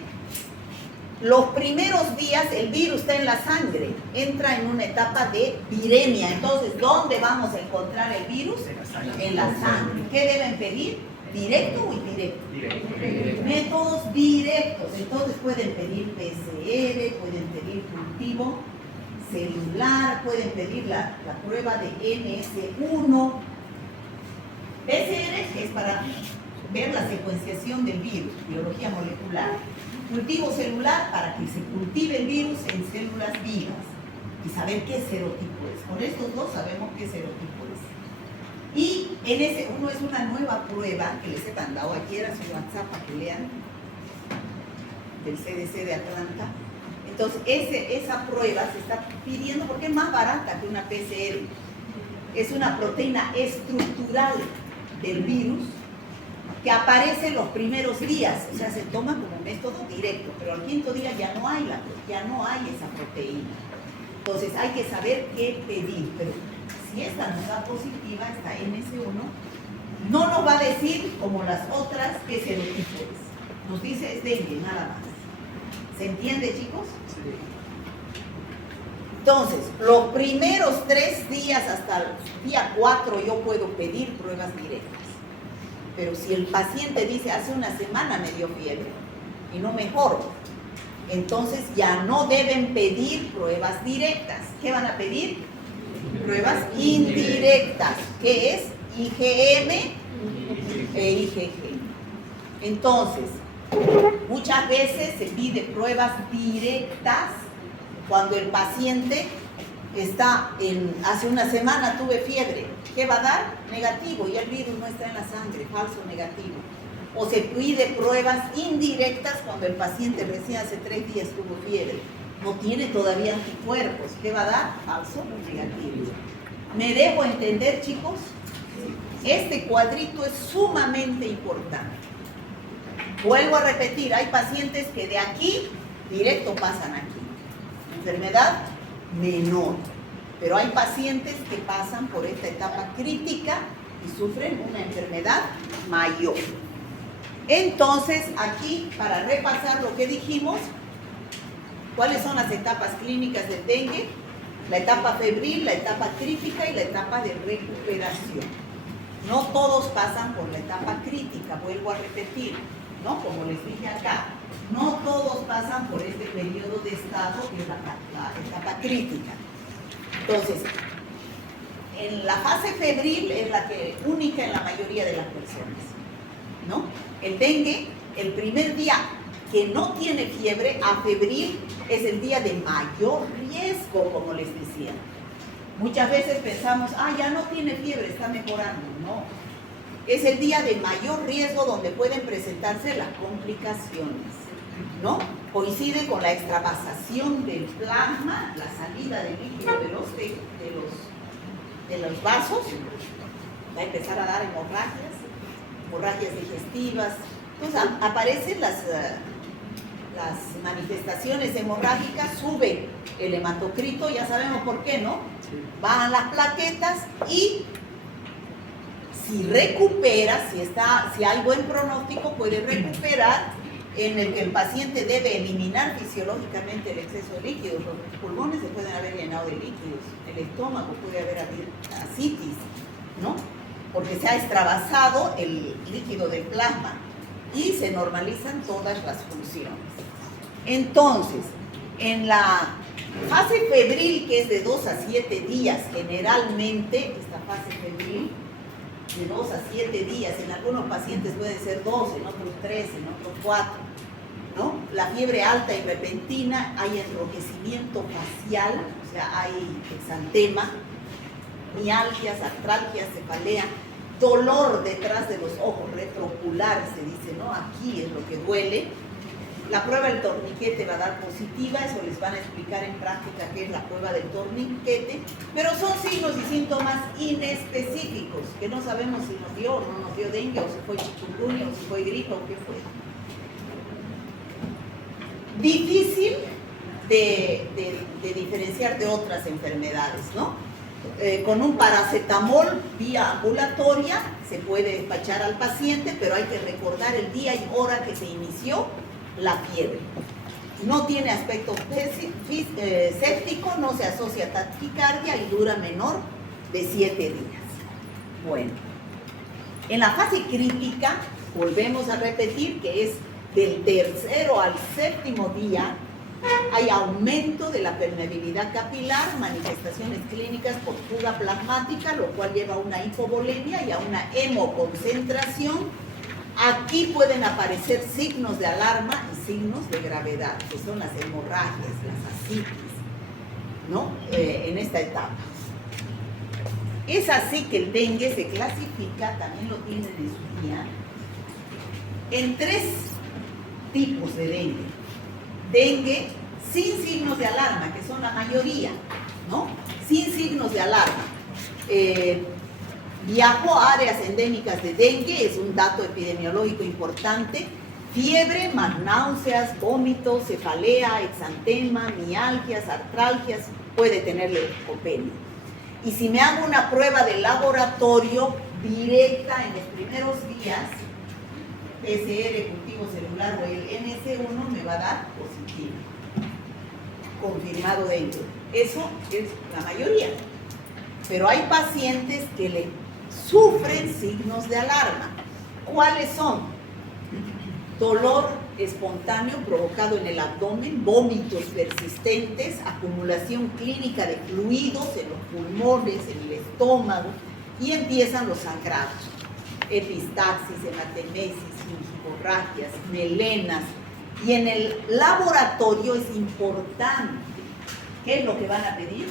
los primeros días el virus está en la sangre, entra en una etapa de viremia. Entonces, ¿dónde vamos a encontrar el virus? En la sangre. ¿Qué deben pedir? ¿Directo o indirecto? Directo. Métodos directos. Entonces pueden pedir PCR, pueden pedir cultivo celular, pueden pedir la prueba de MS1. PCR es para ver la secuenciación del virus, biología molecular. Cultivo celular para que se cultive el virus en células vivas y saber qué serotipo es. Con estos dos sabemos qué serotipo es. Y en ese uno es una nueva prueba que les he mandado ayer a su WhatsApp para que lean, del CDC de Atlanta. Entonces esa prueba se está pidiendo porque es más barata que una PCR. Es una proteína estructural del virus que aparece en los primeros días, o sea, se toma como método directo, pero al 5.º día ya no hay esa proteína. Entonces hay que saber qué pedir, pero si esta nos da positiva, esta MS1, no nos va a decir, como las otras, qué serotipo es. Nos dice es dengue, nada más. ¿Se entiende, chicos? Sí. Entonces, los primeros 3 días hasta el día 4 yo puedo pedir pruebas directas. Pero si el paciente dice, hace una semana me dio fiebre y no mejoro, entonces ya no deben pedir pruebas directas. ¿Qué van a pedir? Pruebas indirectas, que es IgM e IgG. Entonces, muchas veces se pide pruebas directas cuando el paciente está hace una semana tuve fiebre. ¿Qué va a dar? Negativo, y el virus no está en la sangre, falso negativo. O se pide pruebas indirectas cuando el paciente recién hace 3 días tuvo fiebre. No tiene todavía anticuerpos. ¿Qué va a dar? Falso negativo. ¿Me debo entender, chicos? Este cuadrito es sumamente importante. Vuelvo a repetir, hay pacientes que de aquí directo pasan aquí. Enfermedad menor. Pero hay pacientes que pasan por esta etapa crítica y sufren una enfermedad mayor. Entonces, aquí, para repasar lo que dijimos, ¿cuáles son las etapas clínicas del dengue? La etapa febril, la etapa crítica y la etapa de recuperación. No todos pasan por la etapa crítica, vuelvo a repetir, ¿no? Como les dije acá, no todos pasan por este periodo de estado que es la etapa crítica. Entonces, en la fase febril es la que única en la mayoría de las personas, ¿no? El dengue, el primer día que no tiene fiebre, afebril, es el día de mayor riesgo, como les decía. Muchas veces pensamos, ya no tiene fiebre, está mejorando. No, es el día de mayor riesgo donde pueden presentarse las complicaciones, ¿no? Coincide con la extravasación del plasma, la salida del líquido de los vasos, va a empezar a dar hemorragias digestivas. Entonces aparecen las manifestaciones hemorrágicas, sube el hematocrito, ya sabemos por qué, ¿no? Bajan las plaquetas y si recupera, si hay buen pronóstico, puede recuperar, en el que el paciente debe eliminar fisiológicamente el exceso de líquidos. Los pulmones se pueden haber llenado de líquidos, el estómago puede haber habido ascitis, ¿no? Porque se ha extravasado el líquido del plasma y se normalizan todas las funciones. Entonces, en la fase febril, que es de 2 a 7 días, generalmente, esta fase febril, de 2 a 7 días, en algunos pacientes pueden ser 2, en otros 3, en otros 4, ¿no? La fiebre alta y repentina, hay enrojecimiento facial, o sea, hay exantema, mialgias, artralgias, cefalea, dolor detrás de los ojos, retroocular, se dice, ¿no? Aquí es lo que duele. La prueba del torniquete va a dar positiva, eso les van a explicar en práctica qué es la prueba del torniquete, pero son signos y síntomas inespecíficos, que no sabemos si nos dio o no nos dio dengue, o si fue chikungunya, o si fue gripe, o qué fue. Difícil de diferenciar de otras enfermedades, ¿no? Con un paracetamol vía ambulatoria se puede despachar al paciente, pero hay que recordar el día y hora que se inició la fiebre. No tiene aspecto séptico, no se asocia a taquicardia y dura menor de 7 días. Bueno, en la fase crítica, volvemos a repetir que es del 3.º al 7.º día, hay aumento de la permeabilidad capilar, manifestaciones clínicas por fuga plasmática, lo cual lleva a una hipovolemia y a una hemoconcentración. Aquí pueden aparecer signos de alarma y signos de gravedad, que son las hemorragias, las ascitis, ¿no? En esta etapa. Es así que el dengue se clasifica, también lo tienen en su guía, en 3 tipos de dengue. Dengue sin signos de alarma, que son la mayoría, ¿no? Sin signos de alarma. Viajó a áreas endémicas de dengue, es un dato epidemiológico importante. Fiebre, más náuseas, vómitos, cefalea, exantema, mialgias, artralgias, puede tener leucopenia. Y si me hago una prueba de laboratorio directa en los primeros días, PCR, cultivo celular o el NS1 me va a dar positivo. Confirmado dengue. Eso es la mayoría. Pero hay pacientes que le sufren signos de alarma. ¿Cuáles son? Dolor espontáneo provocado en el abdomen, vómitos persistentes, acumulación clínica de fluidos en los pulmones, en el estómago, y empiezan los sangrados. Epistaxis, hematemesis, hemorragias, melenas. Y en el laboratorio es importante. ¿Qué es lo que van a pedir?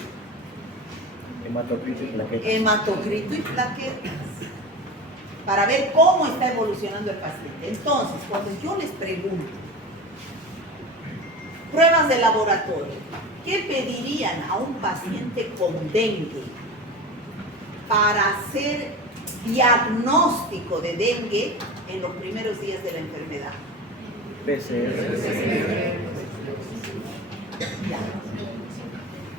Hematocrito y plaquetas. Hematocrito y plaquetas. Para ver cómo está evolucionando el paciente. Entonces, cuando yo les pregunto, pruebas de laboratorio, ¿qué pedirían a un paciente con dengue para hacer diagnóstico de dengue en los primeros días de la enfermedad? PCR. Ya.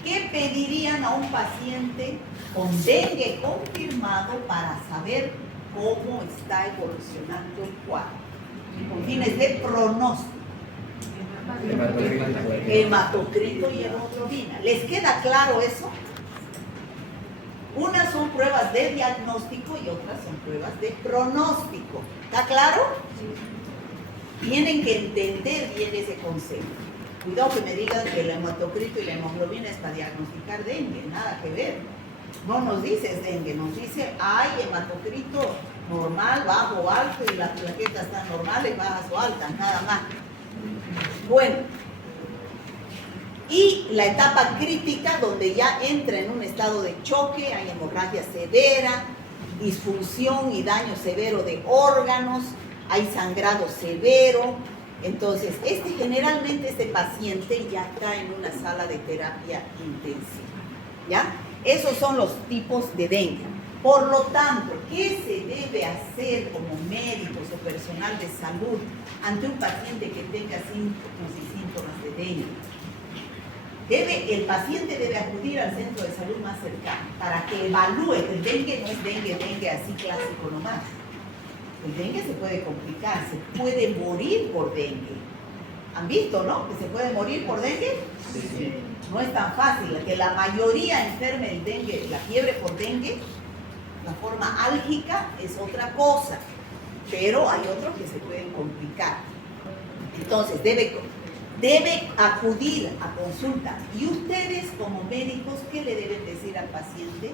¿Qué pedirían a un paciente con dengue confirmado para saber cómo está evolucionando el cuadro? Con fines de pronóstico. Hematocrito y hemoglobina. ¿Les queda claro eso? Unas son pruebas de diagnóstico y otras son pruebas de pronóstico. ¿Está claro? Tienen que entender bien ese concepto. Cuidado que me digan que el hematocrito y la hemoglobina es para diagnosticar dengue, nada que ver. No nos dice dengue, nos dice hay hematocrito normal, bajo, alto, y las plaquetas están normales, bajas o altas, nada más. Bueno, y la etapa crítica donde ya entra en un estado de choque, hay hemorragia severa, disfunción y daño severo de órganos, hay sangrado severo. Entonces, generalmente este paciente ya está en una sala de terapia intensiva, ¿ya? Esos son los tipos de dengue. Por lo tanto, ¿qué se debe hacer como médicos o personal de salud ante un paciente que tenga signos y síntomas de dengue? El paciente debe acudir al centro de salud más cercano para que evalúe. El dengue no es dengue así clásico nomás. El dengue se puede complicar, se puede morir por dengue. ¿Han visto, no? Que se puede morir por dengue. Sí. No es tan fácil. Que la mayoría enferme el dengue, la fiebre por dengue, la forma álgica es otra cosa. Pero hay otros que se pueden complicar. Entonces, debe acudir a consulta. Y ustedes, como médicos, ¿qué le deben decir al paciente?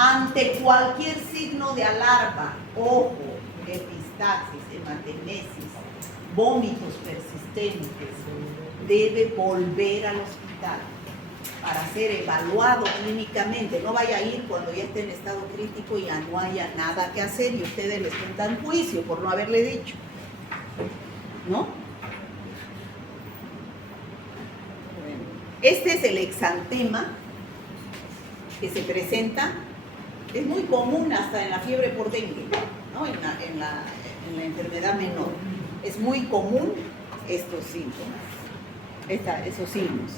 Ante cualquier signo de alarma, ojo, epistaxis, hematemesis, vómitos persistentes, debe volver al hospital para ser evaluado clínicamente. No vaya a ir cuando ya esté en estado crítico y ya no haya nada que hacer y ustedes les cuentan juicio por no haberle dicho, ¿no? Este es el exantema que se presenta. Es muy común hasta en la fiebre por dengue, ¿no? En la enfermedad menor. Es muy común estos síntomas, esos signos.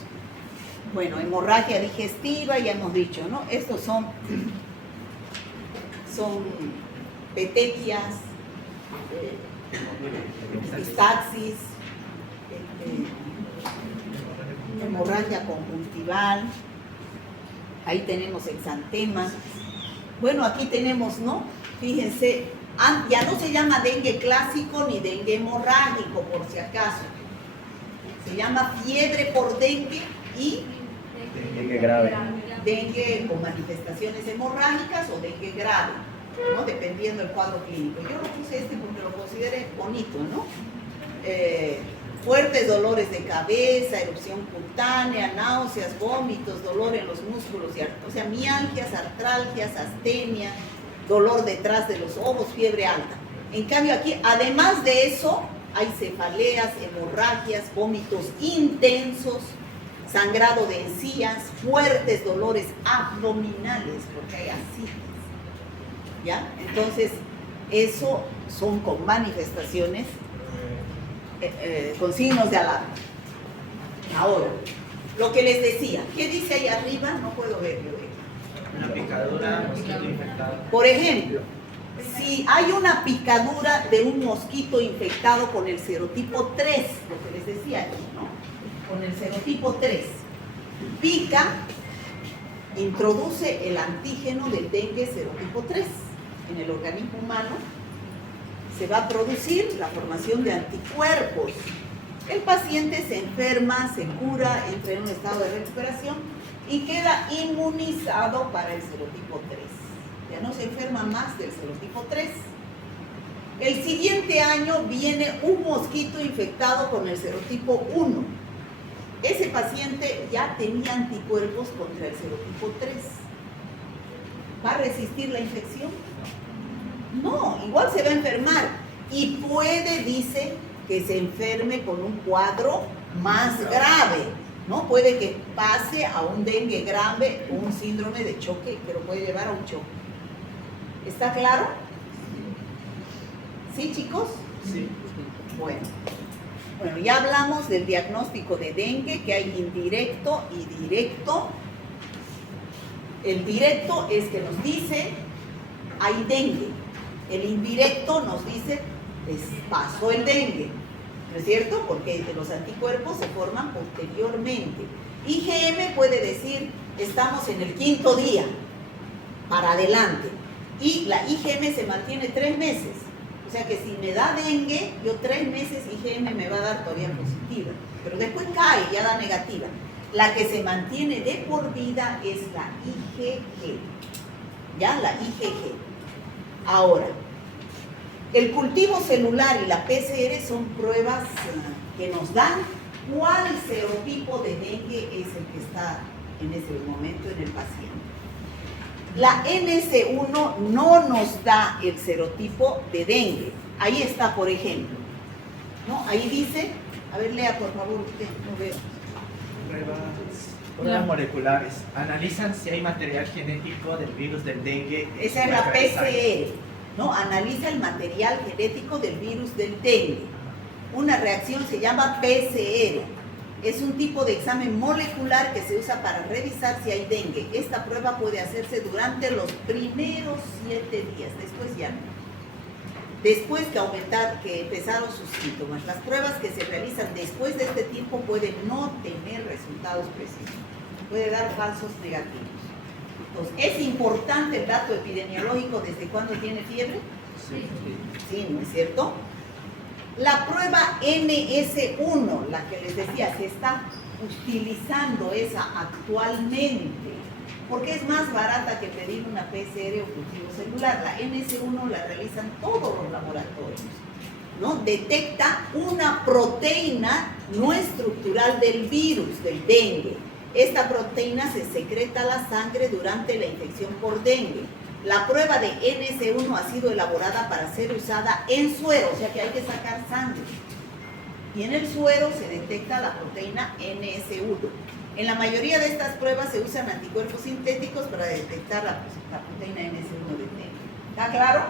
Bueno, hemorragia digestiva, ya hemos dicho, ¿no? Estos son petecias, epistaxis, hemorragia conjuntival. Ahí tenemos exantema. Bueno, aquí tenemos, ¿no? Fíjense, ya no se llama dengue clásico ni dengue hemorrágico, por si acaso. Se llama fiebre por dengue y Dengue grave. dengue con manifestaciones hemorrágicas o dengue grave, ¿no? Dependiendo del cuadro clínico. Yo lo puse porque lo consideré bonito, ¿no? Fuertes dolores de cabeza, erupción cutánea, náuseas, vómitos, dolor en los músculos, o sea, mialgias, artralgias, astenia, dolor detrás de los ojos, fiebre alta. En cambio aquí, además de eso, hay cefaleas, hemorragias, vómitos intensos, sangrado de encías, fuertes dolores abdominales, porque hay ascites, ¿ya? Entonces, eso son con manifestaciones con signos de alarma. Ahora, lo que les decía, ¿qué dice ahí arriba? No puedo verlo. Una picadura, mosquito infectado. Por ejemplo, Si hay una picadura de un mosquito infectado con el serotipo 3, lo que les decía aquí, ¿no? Con el serotipo 3, pica, introduce el antígeno del dengue serotipo 3 en el organismo humano, se va a producir la formación de anticuerpos. El paciente se enferma, se cura, entra en un estado de recuperación y queda inmunizado para el serotipo 3. Ya no se enferma más del serotipo 3. El siguiente año viene un mosquito infectado con el serotipo 1. Ese paciente ya tenía anticuerpos contra el serotipo 3. ¿Va a resistir la infección? No, igual se va a enfermar. Y puede, dice, que se enferme con un cuadro más grave, ¿no? Puede que pase a un dengue grave o un síndrome de choque, pero puede llevar a un choque. ¿Está claro? ¿Sí, chicos? Sí. Bueno, ya hablamos del diagnóstico de dengue, que hay indirecto y directo. El directo es que nos dice, hay dengue. El indirecto nos dice, les pasó el dengue, ¿no es cierto? Porque los anticuerpos se forman posteriormente. IgM puede decir, estamos en el 5.º día, para adelante. Y la IgM se mantiene 3 meses. O sea que si me da dengue, yo 3 meses IgM me va a dar todavía positiva. Pero después cae, ya da negativa. La que se mantiene de por vida es la IgG. ¿Ya? La IgG. Ahora, el cultivo celular y la PCR son pruebas que nos dan cuál serotipo de dengue es el que está en ese momento en el paciente. La NS1 no nos da el serotipo de dengue. Ahí está, por ejemplo, ¿no? Ahí dice, a ver, lea por favor usted, no veo. Pruebas moleculares. Analizan si hay material genético del virus del dengue. Esa es la PCR, ¿no? Analiza el material genético del virus del dengue. Una reacción se llama PCR. Es un tipo de examen molecular que se usa para revisar si hay dengue. Esta prueba puede hacerse durante los primeros 7 días, después ya no. Después que empezaron sus síntomas. Las pruebas que se realizan después de este tiempo pueden no tener resultados precisos. Puede dar falsos negativos. Entonces, ¿es importante el dato epidemiológico desde cuándo tiene fiebre? Sí, ¿no es cierto? La prueba NS1, la que les decía, se está utilizando esa actualmente, porque es más barata que pedir una PCR o cultivo celular. La NS1 la realizan todos los laboratorios, ¿no? Detecta una proteína no estructural del virus, del dengue. Esta proteína se secreta a la sangre durante la infección por dengue. La prueba de NS1 ha sido elaborada para ser usada en suero, o sea que hay que sacar sangre. Y en el suero se detecta la proteína NS1. En la mayoría de estas pruebas se usan anticuerpos sintéticos para detectar la proteína NS1 del dengue. ¿Está claro?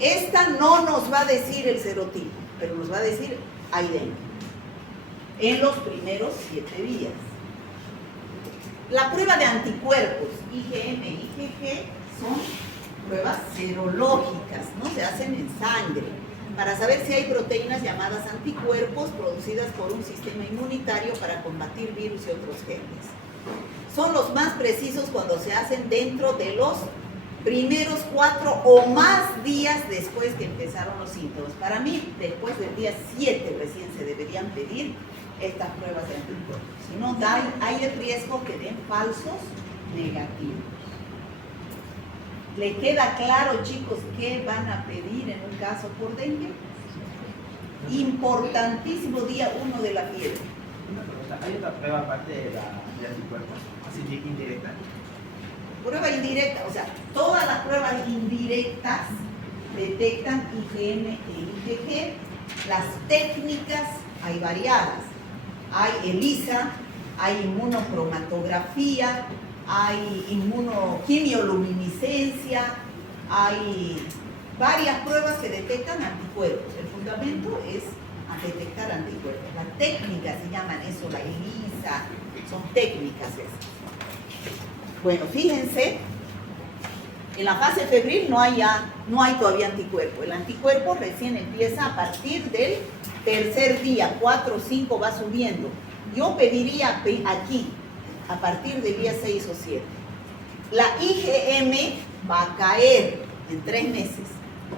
Esta no nos va a decir el serotipo, pero nos va a decir hay dengue en los primeros 7 días. La prueba de anticuerpos IgM y IgG son pruebas serológicas, ¿no? Se hacen en sangre para saber si hay proteínas llamadas anticuerpos producidas por un sistema inmunitario para combatir virus y otros gérmenes. Son los más precisos cuando se hacen dentro de los primeros 4 o más días después que empezaron los síntomas. Para mí, después del día 7 recién se deberían pedir estas pruebas de anticuerpos. Si no, hay el riesgo que den falsos negativos. ¿Le queda claro, chicos, qué van a pedir en un caso por dengue? Importantísimo día 1 de la fiebre. Una pregunta, ¿hay otra prueba aparte de anticuerpos? Así indirecta. Prueba indirecta, o sea, todas las pruebas indirectas detectan IgM e IgG. Las técnicas hay variadas. Hay ELISA, hay inmunocromatografía, hay inmunoquimioluminiscencia, hay varias pruebas que detectan anticuerpos. El fundamento es detectar anticuerpos. Las técnicas se llaman eso, la ELISA, son técnicas esas. Bueno, fíjense, En la fase febril no hay todavía anticuerpo. El anticuerpo recién empieza a partir del tercer día, 4 o 5 va subiendo. Yo pediría aquí, a partir del día 6 o 7. La IgM va a caer en 3 meses.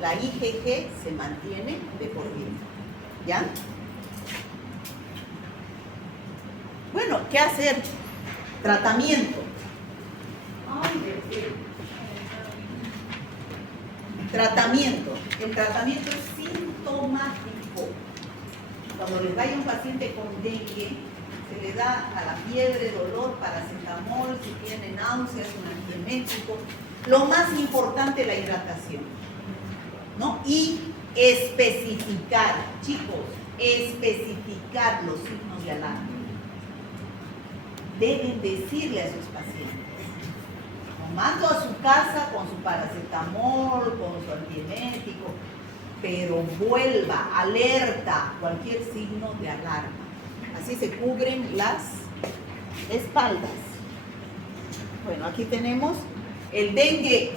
La IgG se mantiene de por vida. ¿Ya? Bueno, ¿qué hacer? Tratamiento. Tratamiento. El tratamiento es sintomático. Cuando les vaya un paciente con dengue, se le da a la fiebre, dolor, paracetamol, si tiene náuseas, un antiemético. Lo más importante, la hidratación, ¿no? Y especificar, chicos, especificar los signos de alarma. Deben decirle a sus pacientes. Mando a su casa con su paracetamol, con su antiemético, pero vuelva, alerta, cualquier signo de alarma. Así se cubren las espaldas. Bueno, aquí tenemos el dengue.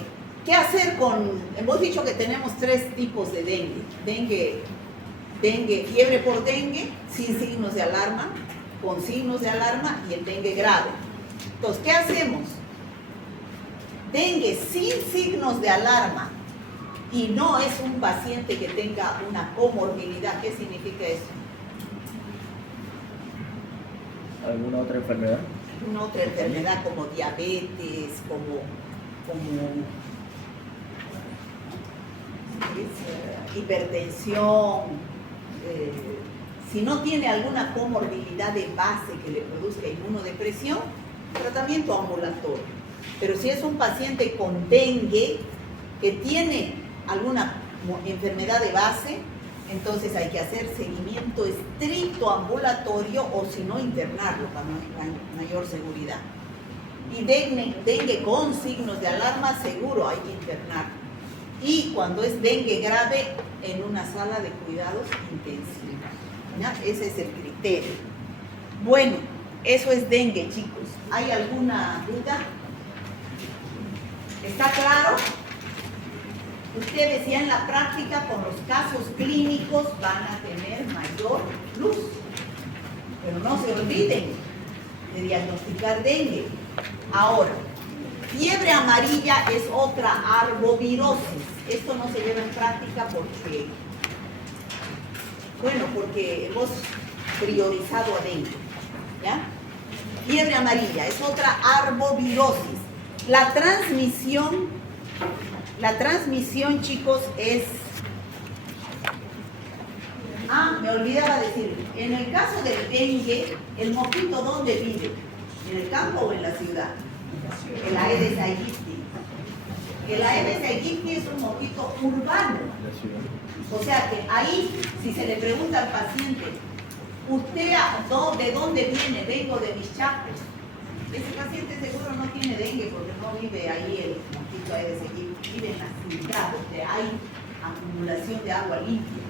¿Qué hacer con...? Hemos dicho que tenemos 3 tipos de dengue. Dengue, fiebre por dengue, sin signos de alarma, con signos de alarma y el dengue grave. Entonces, ¿qué hacemos? Dengue sin signos de alarma y no es un paciente que tenga una comorbilidad. ¿Qué significa eso? ¿Alguna otra enfermedad? Una otra enfermedad como diabetes, como hipertensión. Si no tiene alguna comorbilidad de base que le produzca inmunodepresión, tratamiento ambulatorio. Pero si es un paciente con dengue que tiene alguna enfermedad de base, entonces hay que hacer seguimiento estricto ambulatorio o si no internarlo para mayor seguridad. Y dengue con signos de alarma seguro hay que internar. Y cuando es dengue grave, en una sala de cuidados intensivos. ¿Ya? Ese es el criterio. Bueno, eso es dengue, chicos. ¿Hay alguna duda? ¿Está claro? Ustedes ya en la práctica con los casos clínicos van a tener mayor luz. Pero no se olviden de diagnosticar dengue. Ahora, fiebre amarilla es otra arbovirosis. Esto no se lleva en práctica porque hemos priorizado a dengue. ¿Ya? Fiebre amarilla es otra arbovirosis. La transmisión, chicos, es... me olvidaba decir, en el caso del dengue, ¿el mosquito dónde vive? ¿En el campo o en la ciudad? El Aedes aegypti. El Aedes aegypti es un mosquito urbano. O sea que ahí, si se le pregunta al paciente, ¿usted de dónde viene? Vengo de mis chacos. Ese paciente seguro no tiene dengue porque no vive ahí el mosquito Aedes aegypti, vive en la ciudad donde hay acumulación de agua limpia.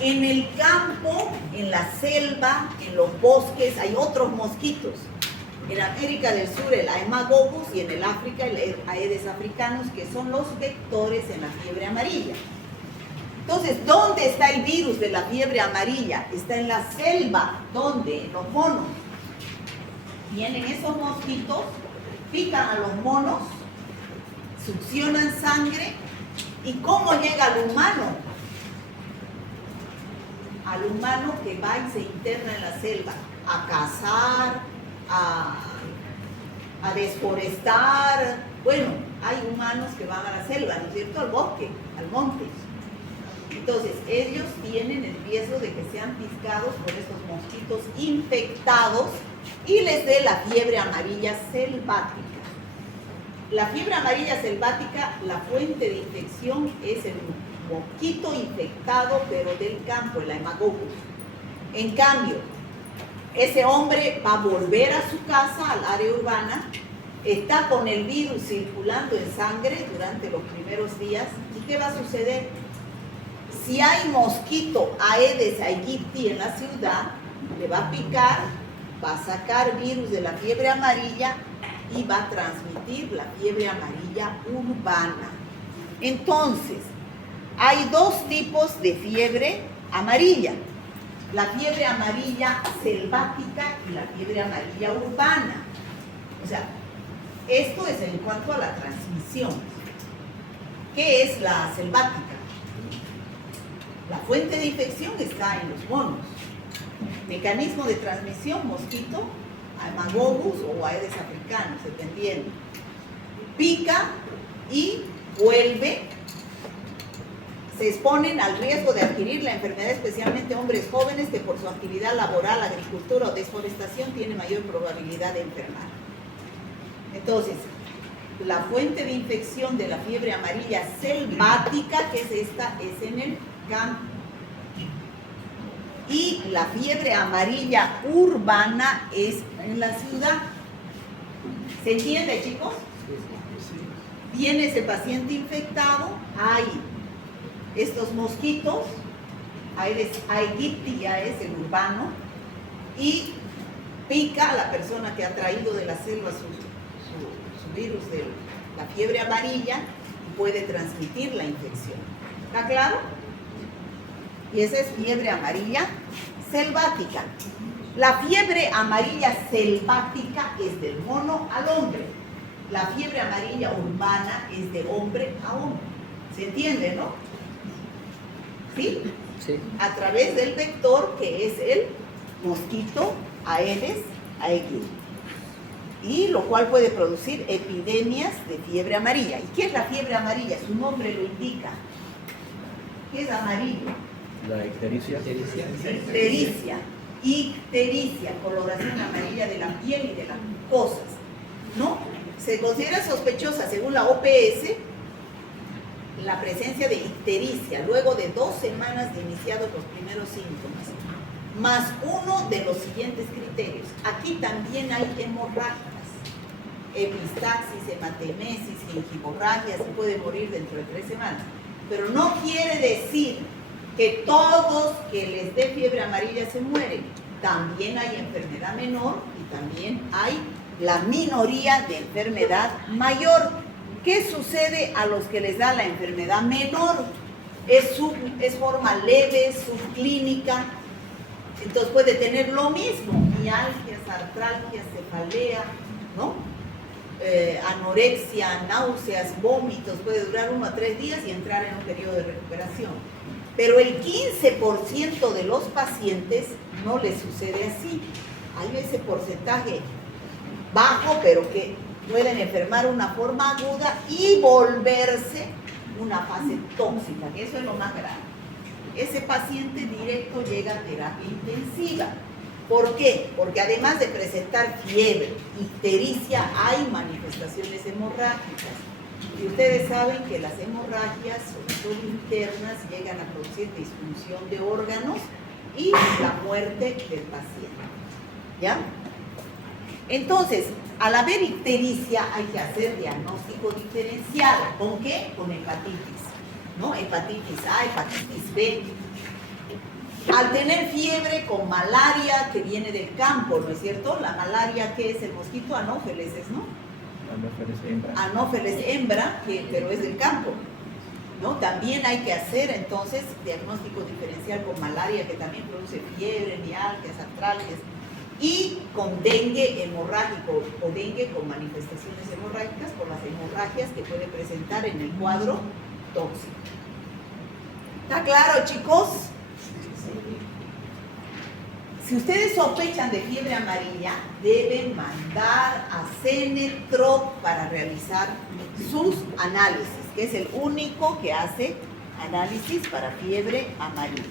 En el campo, en la selva, en los bosques hay otros mosquitos. En América del Sur el Haemococcus y en el África el Aedes africanus, que son los vectores en la fiebre amarilla. Entonces, ¿dónde está el virus de la fiebre amarilla? Está en la selva. ¿Dónde? En los monos. Vienen esos mosquitos, pican a los monos, succionan sangre. ¿Y cómo llega al humano? Al humano que va y se interna en la selva a cazar, a desforestar. Bueno, hay humanos que van a la selva, ¿no es cierto? Al bosque, al monte. Entonces, ellos tienen el riesgo de que sean picados por estos mosquitos infectados y les dé la fiebre amarilla selvática. La fiebre amarilla selvática, la fuente de infección es el mosquito infectado, pero del campo, el Haemococcus. En cambio, ese hombre va a volver a su casa, al área urbana, está con el virus circulando en sangre durante los primeros días. ¿Y qué va a suceder? Si hay mosquito Aedes aegypti en la ciudad, le va a picar, va a sacar virus de la fiebre amarilla y va a transmitir la fiebre amarilla urbana. Entonces, hay dos tipos de fiebre amarilla. La fiebre amarilla selvática y la fiebre amarilla urbana. O sea, esto es en cuanto a la transmisión. ¿Qué es la selvática? La fuente de infección está en los monos. Mecanismo de transmisión, mosquito, Haemophilus o Aedes africanos, dependiendo. Pica y vuelve. Se exponen al riesgo de adquirir la enfermedad, especialmente hombres jóvenes que por su actividad laboral, agricultura o deforestación tienen mayor probabilidad de enfermar. Entonces, la fuente de infección de la fiebre amarilla selvática, que es esta, es en el campo. Y la fiebre amarilla urbana es en la ciudad. ¿Se entiende, chicos? Viene ese paciente infectado, hay estos mosquitos, Aedes aegypti ya es el urbano, y pica a la persona que ha traído de la selva su virus de la fiebre amarilla y puede transmitir la infección. ¿Está claro? Y esa es fiebre amarilla selvática. La fiebre amarilla selvática es del mono al hombre. La fiebre amarilla urbana es de hombre a hombre. ¿Se entiende, no? ¿Sí? Sí. A través del vector que es el mosquito Aedes aegypti. Y lo cual puede producir epidemias de fiebre amarilla. ¿Y qué es la fiebre amarilla? Su nombre lo indica. ¿Qué es amarillo? La ictericia. Ictericia. Ictericia, coloración amarilla de la piel y de las mucosas. ¿No? Se considera sospechosa, según la OPS, la presencia de ictericia luego de 2 semanas de iniciados los primeros síntomas, más uno de los siguientes criterios. Aquí también hay hemorragias, epistaxis, hematemesis, gingivorragia, se puede morir dentro de 3 semanas. Pero no quiere decir que todos que les dé fiebre amarilla se mueren. También hay enfermedad menor y también hay la minoría de enfermedad mayor. ¿Qué sucede a los que les da la enfermedad menor? Es forma leve, subclínica, entonces puede tener lo mismo, mialgias, artralgias, cefalea, ¿no? Anorexia, náuseas, vómitos, puede durar 1 a 3 días y entrar en un periodo de recuperación. Pero el 15% de los pacientes no les sucede así. Hay ese porcentaje bajo, pero que pueden enfermar una forma aguda y volverse una fase tóxica, que eso es lo más grave. Ese paciente directo llega a terapia intensiva. ¿Por qué? Porque además de presentar fiebre, ictericia, hay manifestaciones hemorrágicas. Y ustedes saben que las hemorragias, sobre todo internas, llegan a producir disfunción de órganos y la muerte del paciente. ¿Ya? Entonces, al haber ictericia hay que hacer diagnóstico diferencial. ¿Con qué? Con hepatitis, ¿no? Hepatitis A, hepatitis B. Al tener fiebre con malaria que viene del campo, ¿no es cierto? La malaria, ¿qué es? El mosquito Anófeles, ¿no? Anófeles hembra. Anófeles hembra, pero es del campo, ¿no? También hay que hacer entonces diagnóstico diferencial con malaria, que también produce fiebre, mialgias, artralgias, y con dengue hemorrágico o dengue con manifestaciones hemorrágicas por las hemorragias que puede presentar en el cuadro tóxico. ¿Está claro, chicos? Si ustedes sospechan de fiebre amarilla, deben mandar a Cenetrop para realizar sus análisis, que es el único que hace análisis para fiebre amarilla.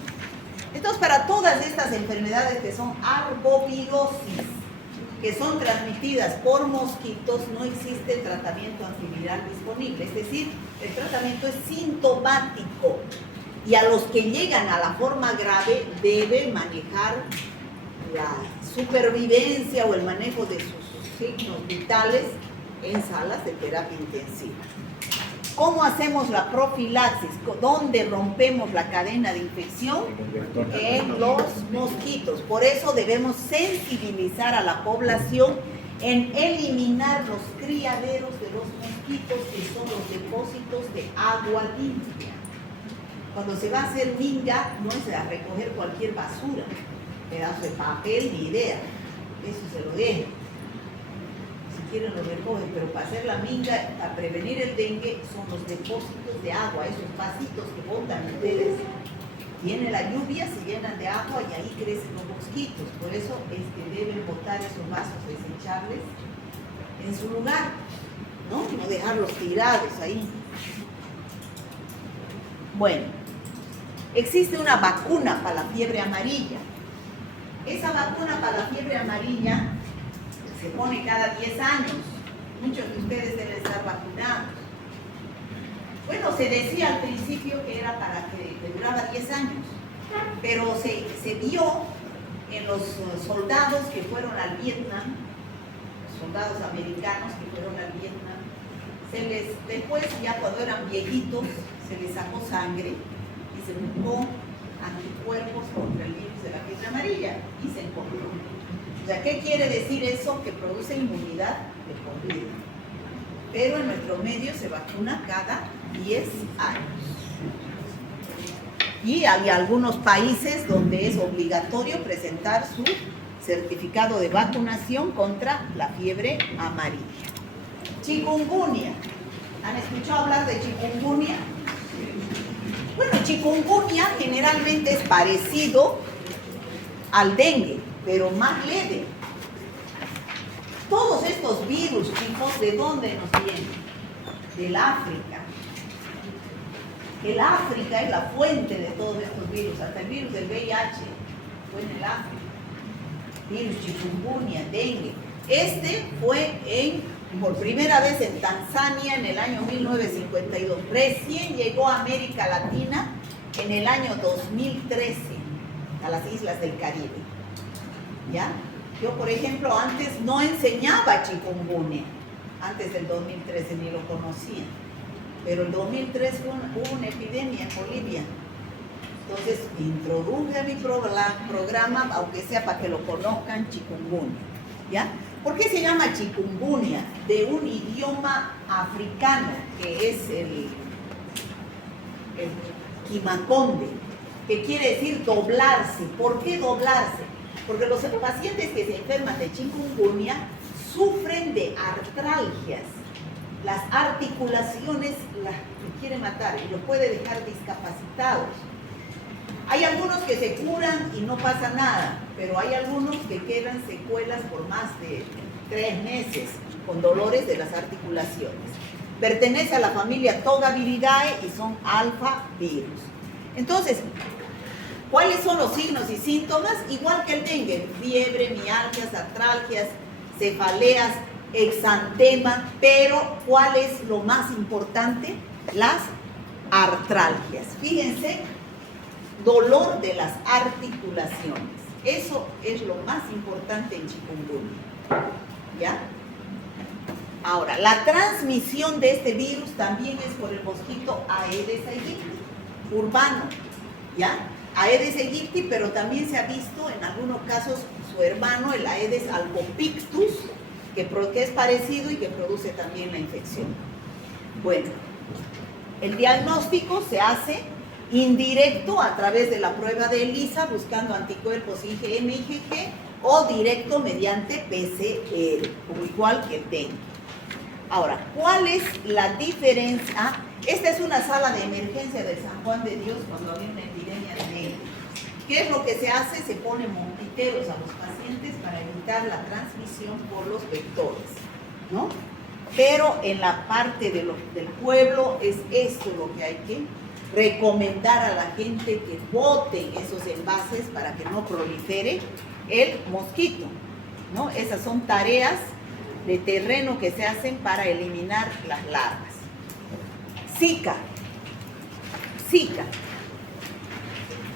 Entonces, para todas estas enfermedades que son arbovirosis, que son transmitidas por mosquitos, no existe tratamiento antiviral disponible. Es decir, el tratamiento es sintomático. Y a los que llegan a la forma grave, debe manejar la supervivencia o el manejo de sus signos vitales en salas de terapia intensiva. ¿Cómo hacemos la profilaxis? ¿Dónde rompemos la cadena de infección? En los mosquitos. Por eso debemos sensibilizar a la población en eliminar los criaderos de los mosquitos, que son los depósitos de agua limpia. Cuando se va a hacer minga, no es a recoger cualquier basura, pedazo de papel, ni idea. Eso se lo dejan. Si quieren lo recogen, pero para hacer la minga, para prevenir el dengue, son los depósitos de agua, esos vasitos que botan ustedes. Viene la lluvia, se llenan de agua y ahí crecen los mosquitos. Por eso es que deben botar esos vasos desechables en su lugar, ¿no? No dejarlos tirados ahí. Bueno, existe una vacuna para la fiebre amarilla. Esa vacuna para la fiebre amarilla se pone cada 10 años. Muchos de ustedes deben estar vacunados. Bueno, se decía al principio que era para que duraba 10 años, pero se vio en los soldados que fueron al Vietnam, soldados americanos que fueron al Vietnam, después ya cuando eran viejitos, se les sacó sangre y se buscó anticuerpos contra el virus de la fiebre amarilla y se encontró. O sea, ¿qué quiere decir eso? Que produce inmunidad de por vida. Pero en nuestro medio se vacuna cada 10 años. Y hay algunos países donde es obligatorio presentar su certificado de vacunación contra la fiebre amarilla. Chikungunya. ¿Han escuchado hablar de chikungunya? Bueno, chikungunya generalmente es parecido al dengue, pero más leve. Todos estos virus, chicos, ¿de dónde nos vienen? Del África. El África es la fuente de todos estos virus, hasta el virus del VIH fue en el África. Virus chikungunya, dengue. Este fue por primera vez en Tanzania en el año 1952. Recién llegó a América Latina en el año 2013, a las islas del Caribe. ¿Ya? Yo, por ejemplo, antes no enseñaba chikungunya, antes del 2013 ni lo conocía, pero el 2003 hubo una epidemia en Bolivia. Entonces introduje a mi programa, aunque sea para que lo conozcan, chikungunya. ¿Ya? ¿Por qué se llama chikungunya? De un idioma africano, que es el Kimakonde, que quiere decir doblarse. ¿Por qué doblarse? Porque los pacientes que se enferman de chikungunya sufren de artralgias. Las articulaciones las quiere matar y los puede dejar discapacitados. Hay algunos que se curan y no pasa nada, pero hay algunos que quedan secuelas por más de 3 meses con dolores de las articulaciones. Pertenece a la familia Togaviridae y son alfa virus. Entonces, ¿cuáles son los signos y síntomas? Igual que el dengue: fiebre, mialgias, artralgias, cefaleas, exantema, pero ¿cuál es lo más importante? Las artralgias. Fíjense, dolor de las articulaciones. Eso es lo más importante en chikungunya. ¿Ya? Ahora, la transmisión de este virus también es por el mosquito Aedes aegypti, urbano. ¿Ya? Aedes aegypti, pero también se ha visto en algunos casos su hermano, el Aedes albopictus, que es parecido y que produce también la infección. Bueno, el diagnóstico se hace indirecto a través de la prueba de ELISA, buscando anticuerpos IgM, IgG, o directo mediante PCR, como igual que el dengue. Ahora, ¿cuál es la diferencia? Esta es una sala de emergencia del San Juan de Dios cuando había una epidemia de dengue. ¿Qué es lo que se hace? Se pone mosquiteros a los pacientes para evitar la transmisión por los vectores, ¿no? Pero en la parte del pueblo es esto lo que hay que recomendar a la gente, que boten esos envases para que no prolifere el mosquito, ¿no? Esas son tareas de terreno que se hacen para eliminar las larvas. Zika.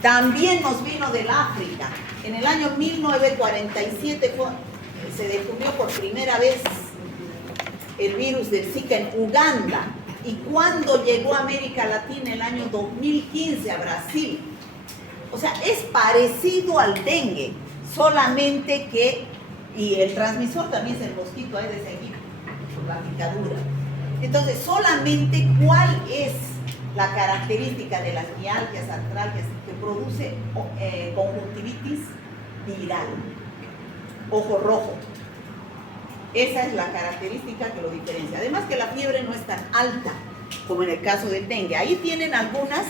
También nos vino del África. En el año 1947 se descubrió por primera vez el virus del Zika en Uganda. Y cuando llegó a América Latina, el año 2015 a Brasil. O sea, es parecido al dengue, solamente que Y el transmisor también es el mosquito Aedes aegypti, por la picadura. Entonces, solamente cuál es la característica de las mialgias, artralgias que produce conjuntivitis viral, ojo rojo. Esa es la característica que lo diferencia. Además que la fiebre no es tan alta como en el caso del dengue. Ahí tienen algunas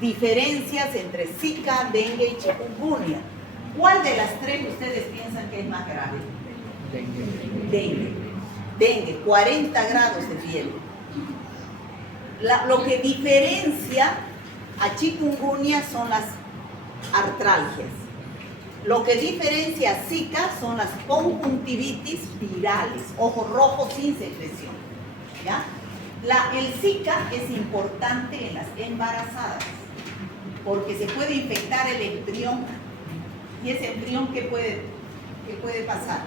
diferencias entre Zika, dengue y chikungunya. ¿Cuál de las tres ustedes piensan que es más grave? Dengue. Dengue, 40 grados de fiebre. Lo que diferencia a chikungunya son las artralgias. Lo que diferencia a Zika son las conjuntivitis virales, ojo rojo sin secreción. ¿Ya? El Zika es importante en las embarazadas porque se puede infectar el embrión. ¿Y ese embrión qué puede pasar?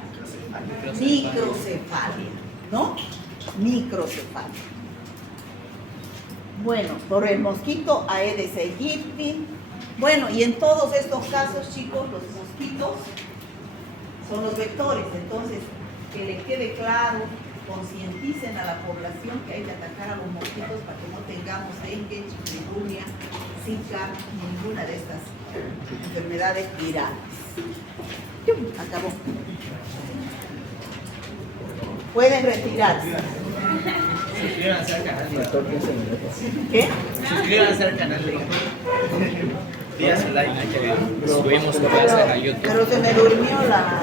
Microcefalia, ¿no? Microcefalia. Bueno, por el mosquito Aedes aegypti. Bueno, y en todos estos casos, chicos, los mosquitos son los vectores. Entonces, que les quede claro, concienticen a la población que hay que atacar a los mosquitos para que no tengamos dengue, chikungunya, Zika, ninguna de estas enfermedades virales. Acabó. Pueden retirarse. Suscríbanse al canal. Faltó 15 minutos. ¿Qué? Suscríbanse al canal. Díganse like. Subimos clases a YouTube. Pero se me durmió la...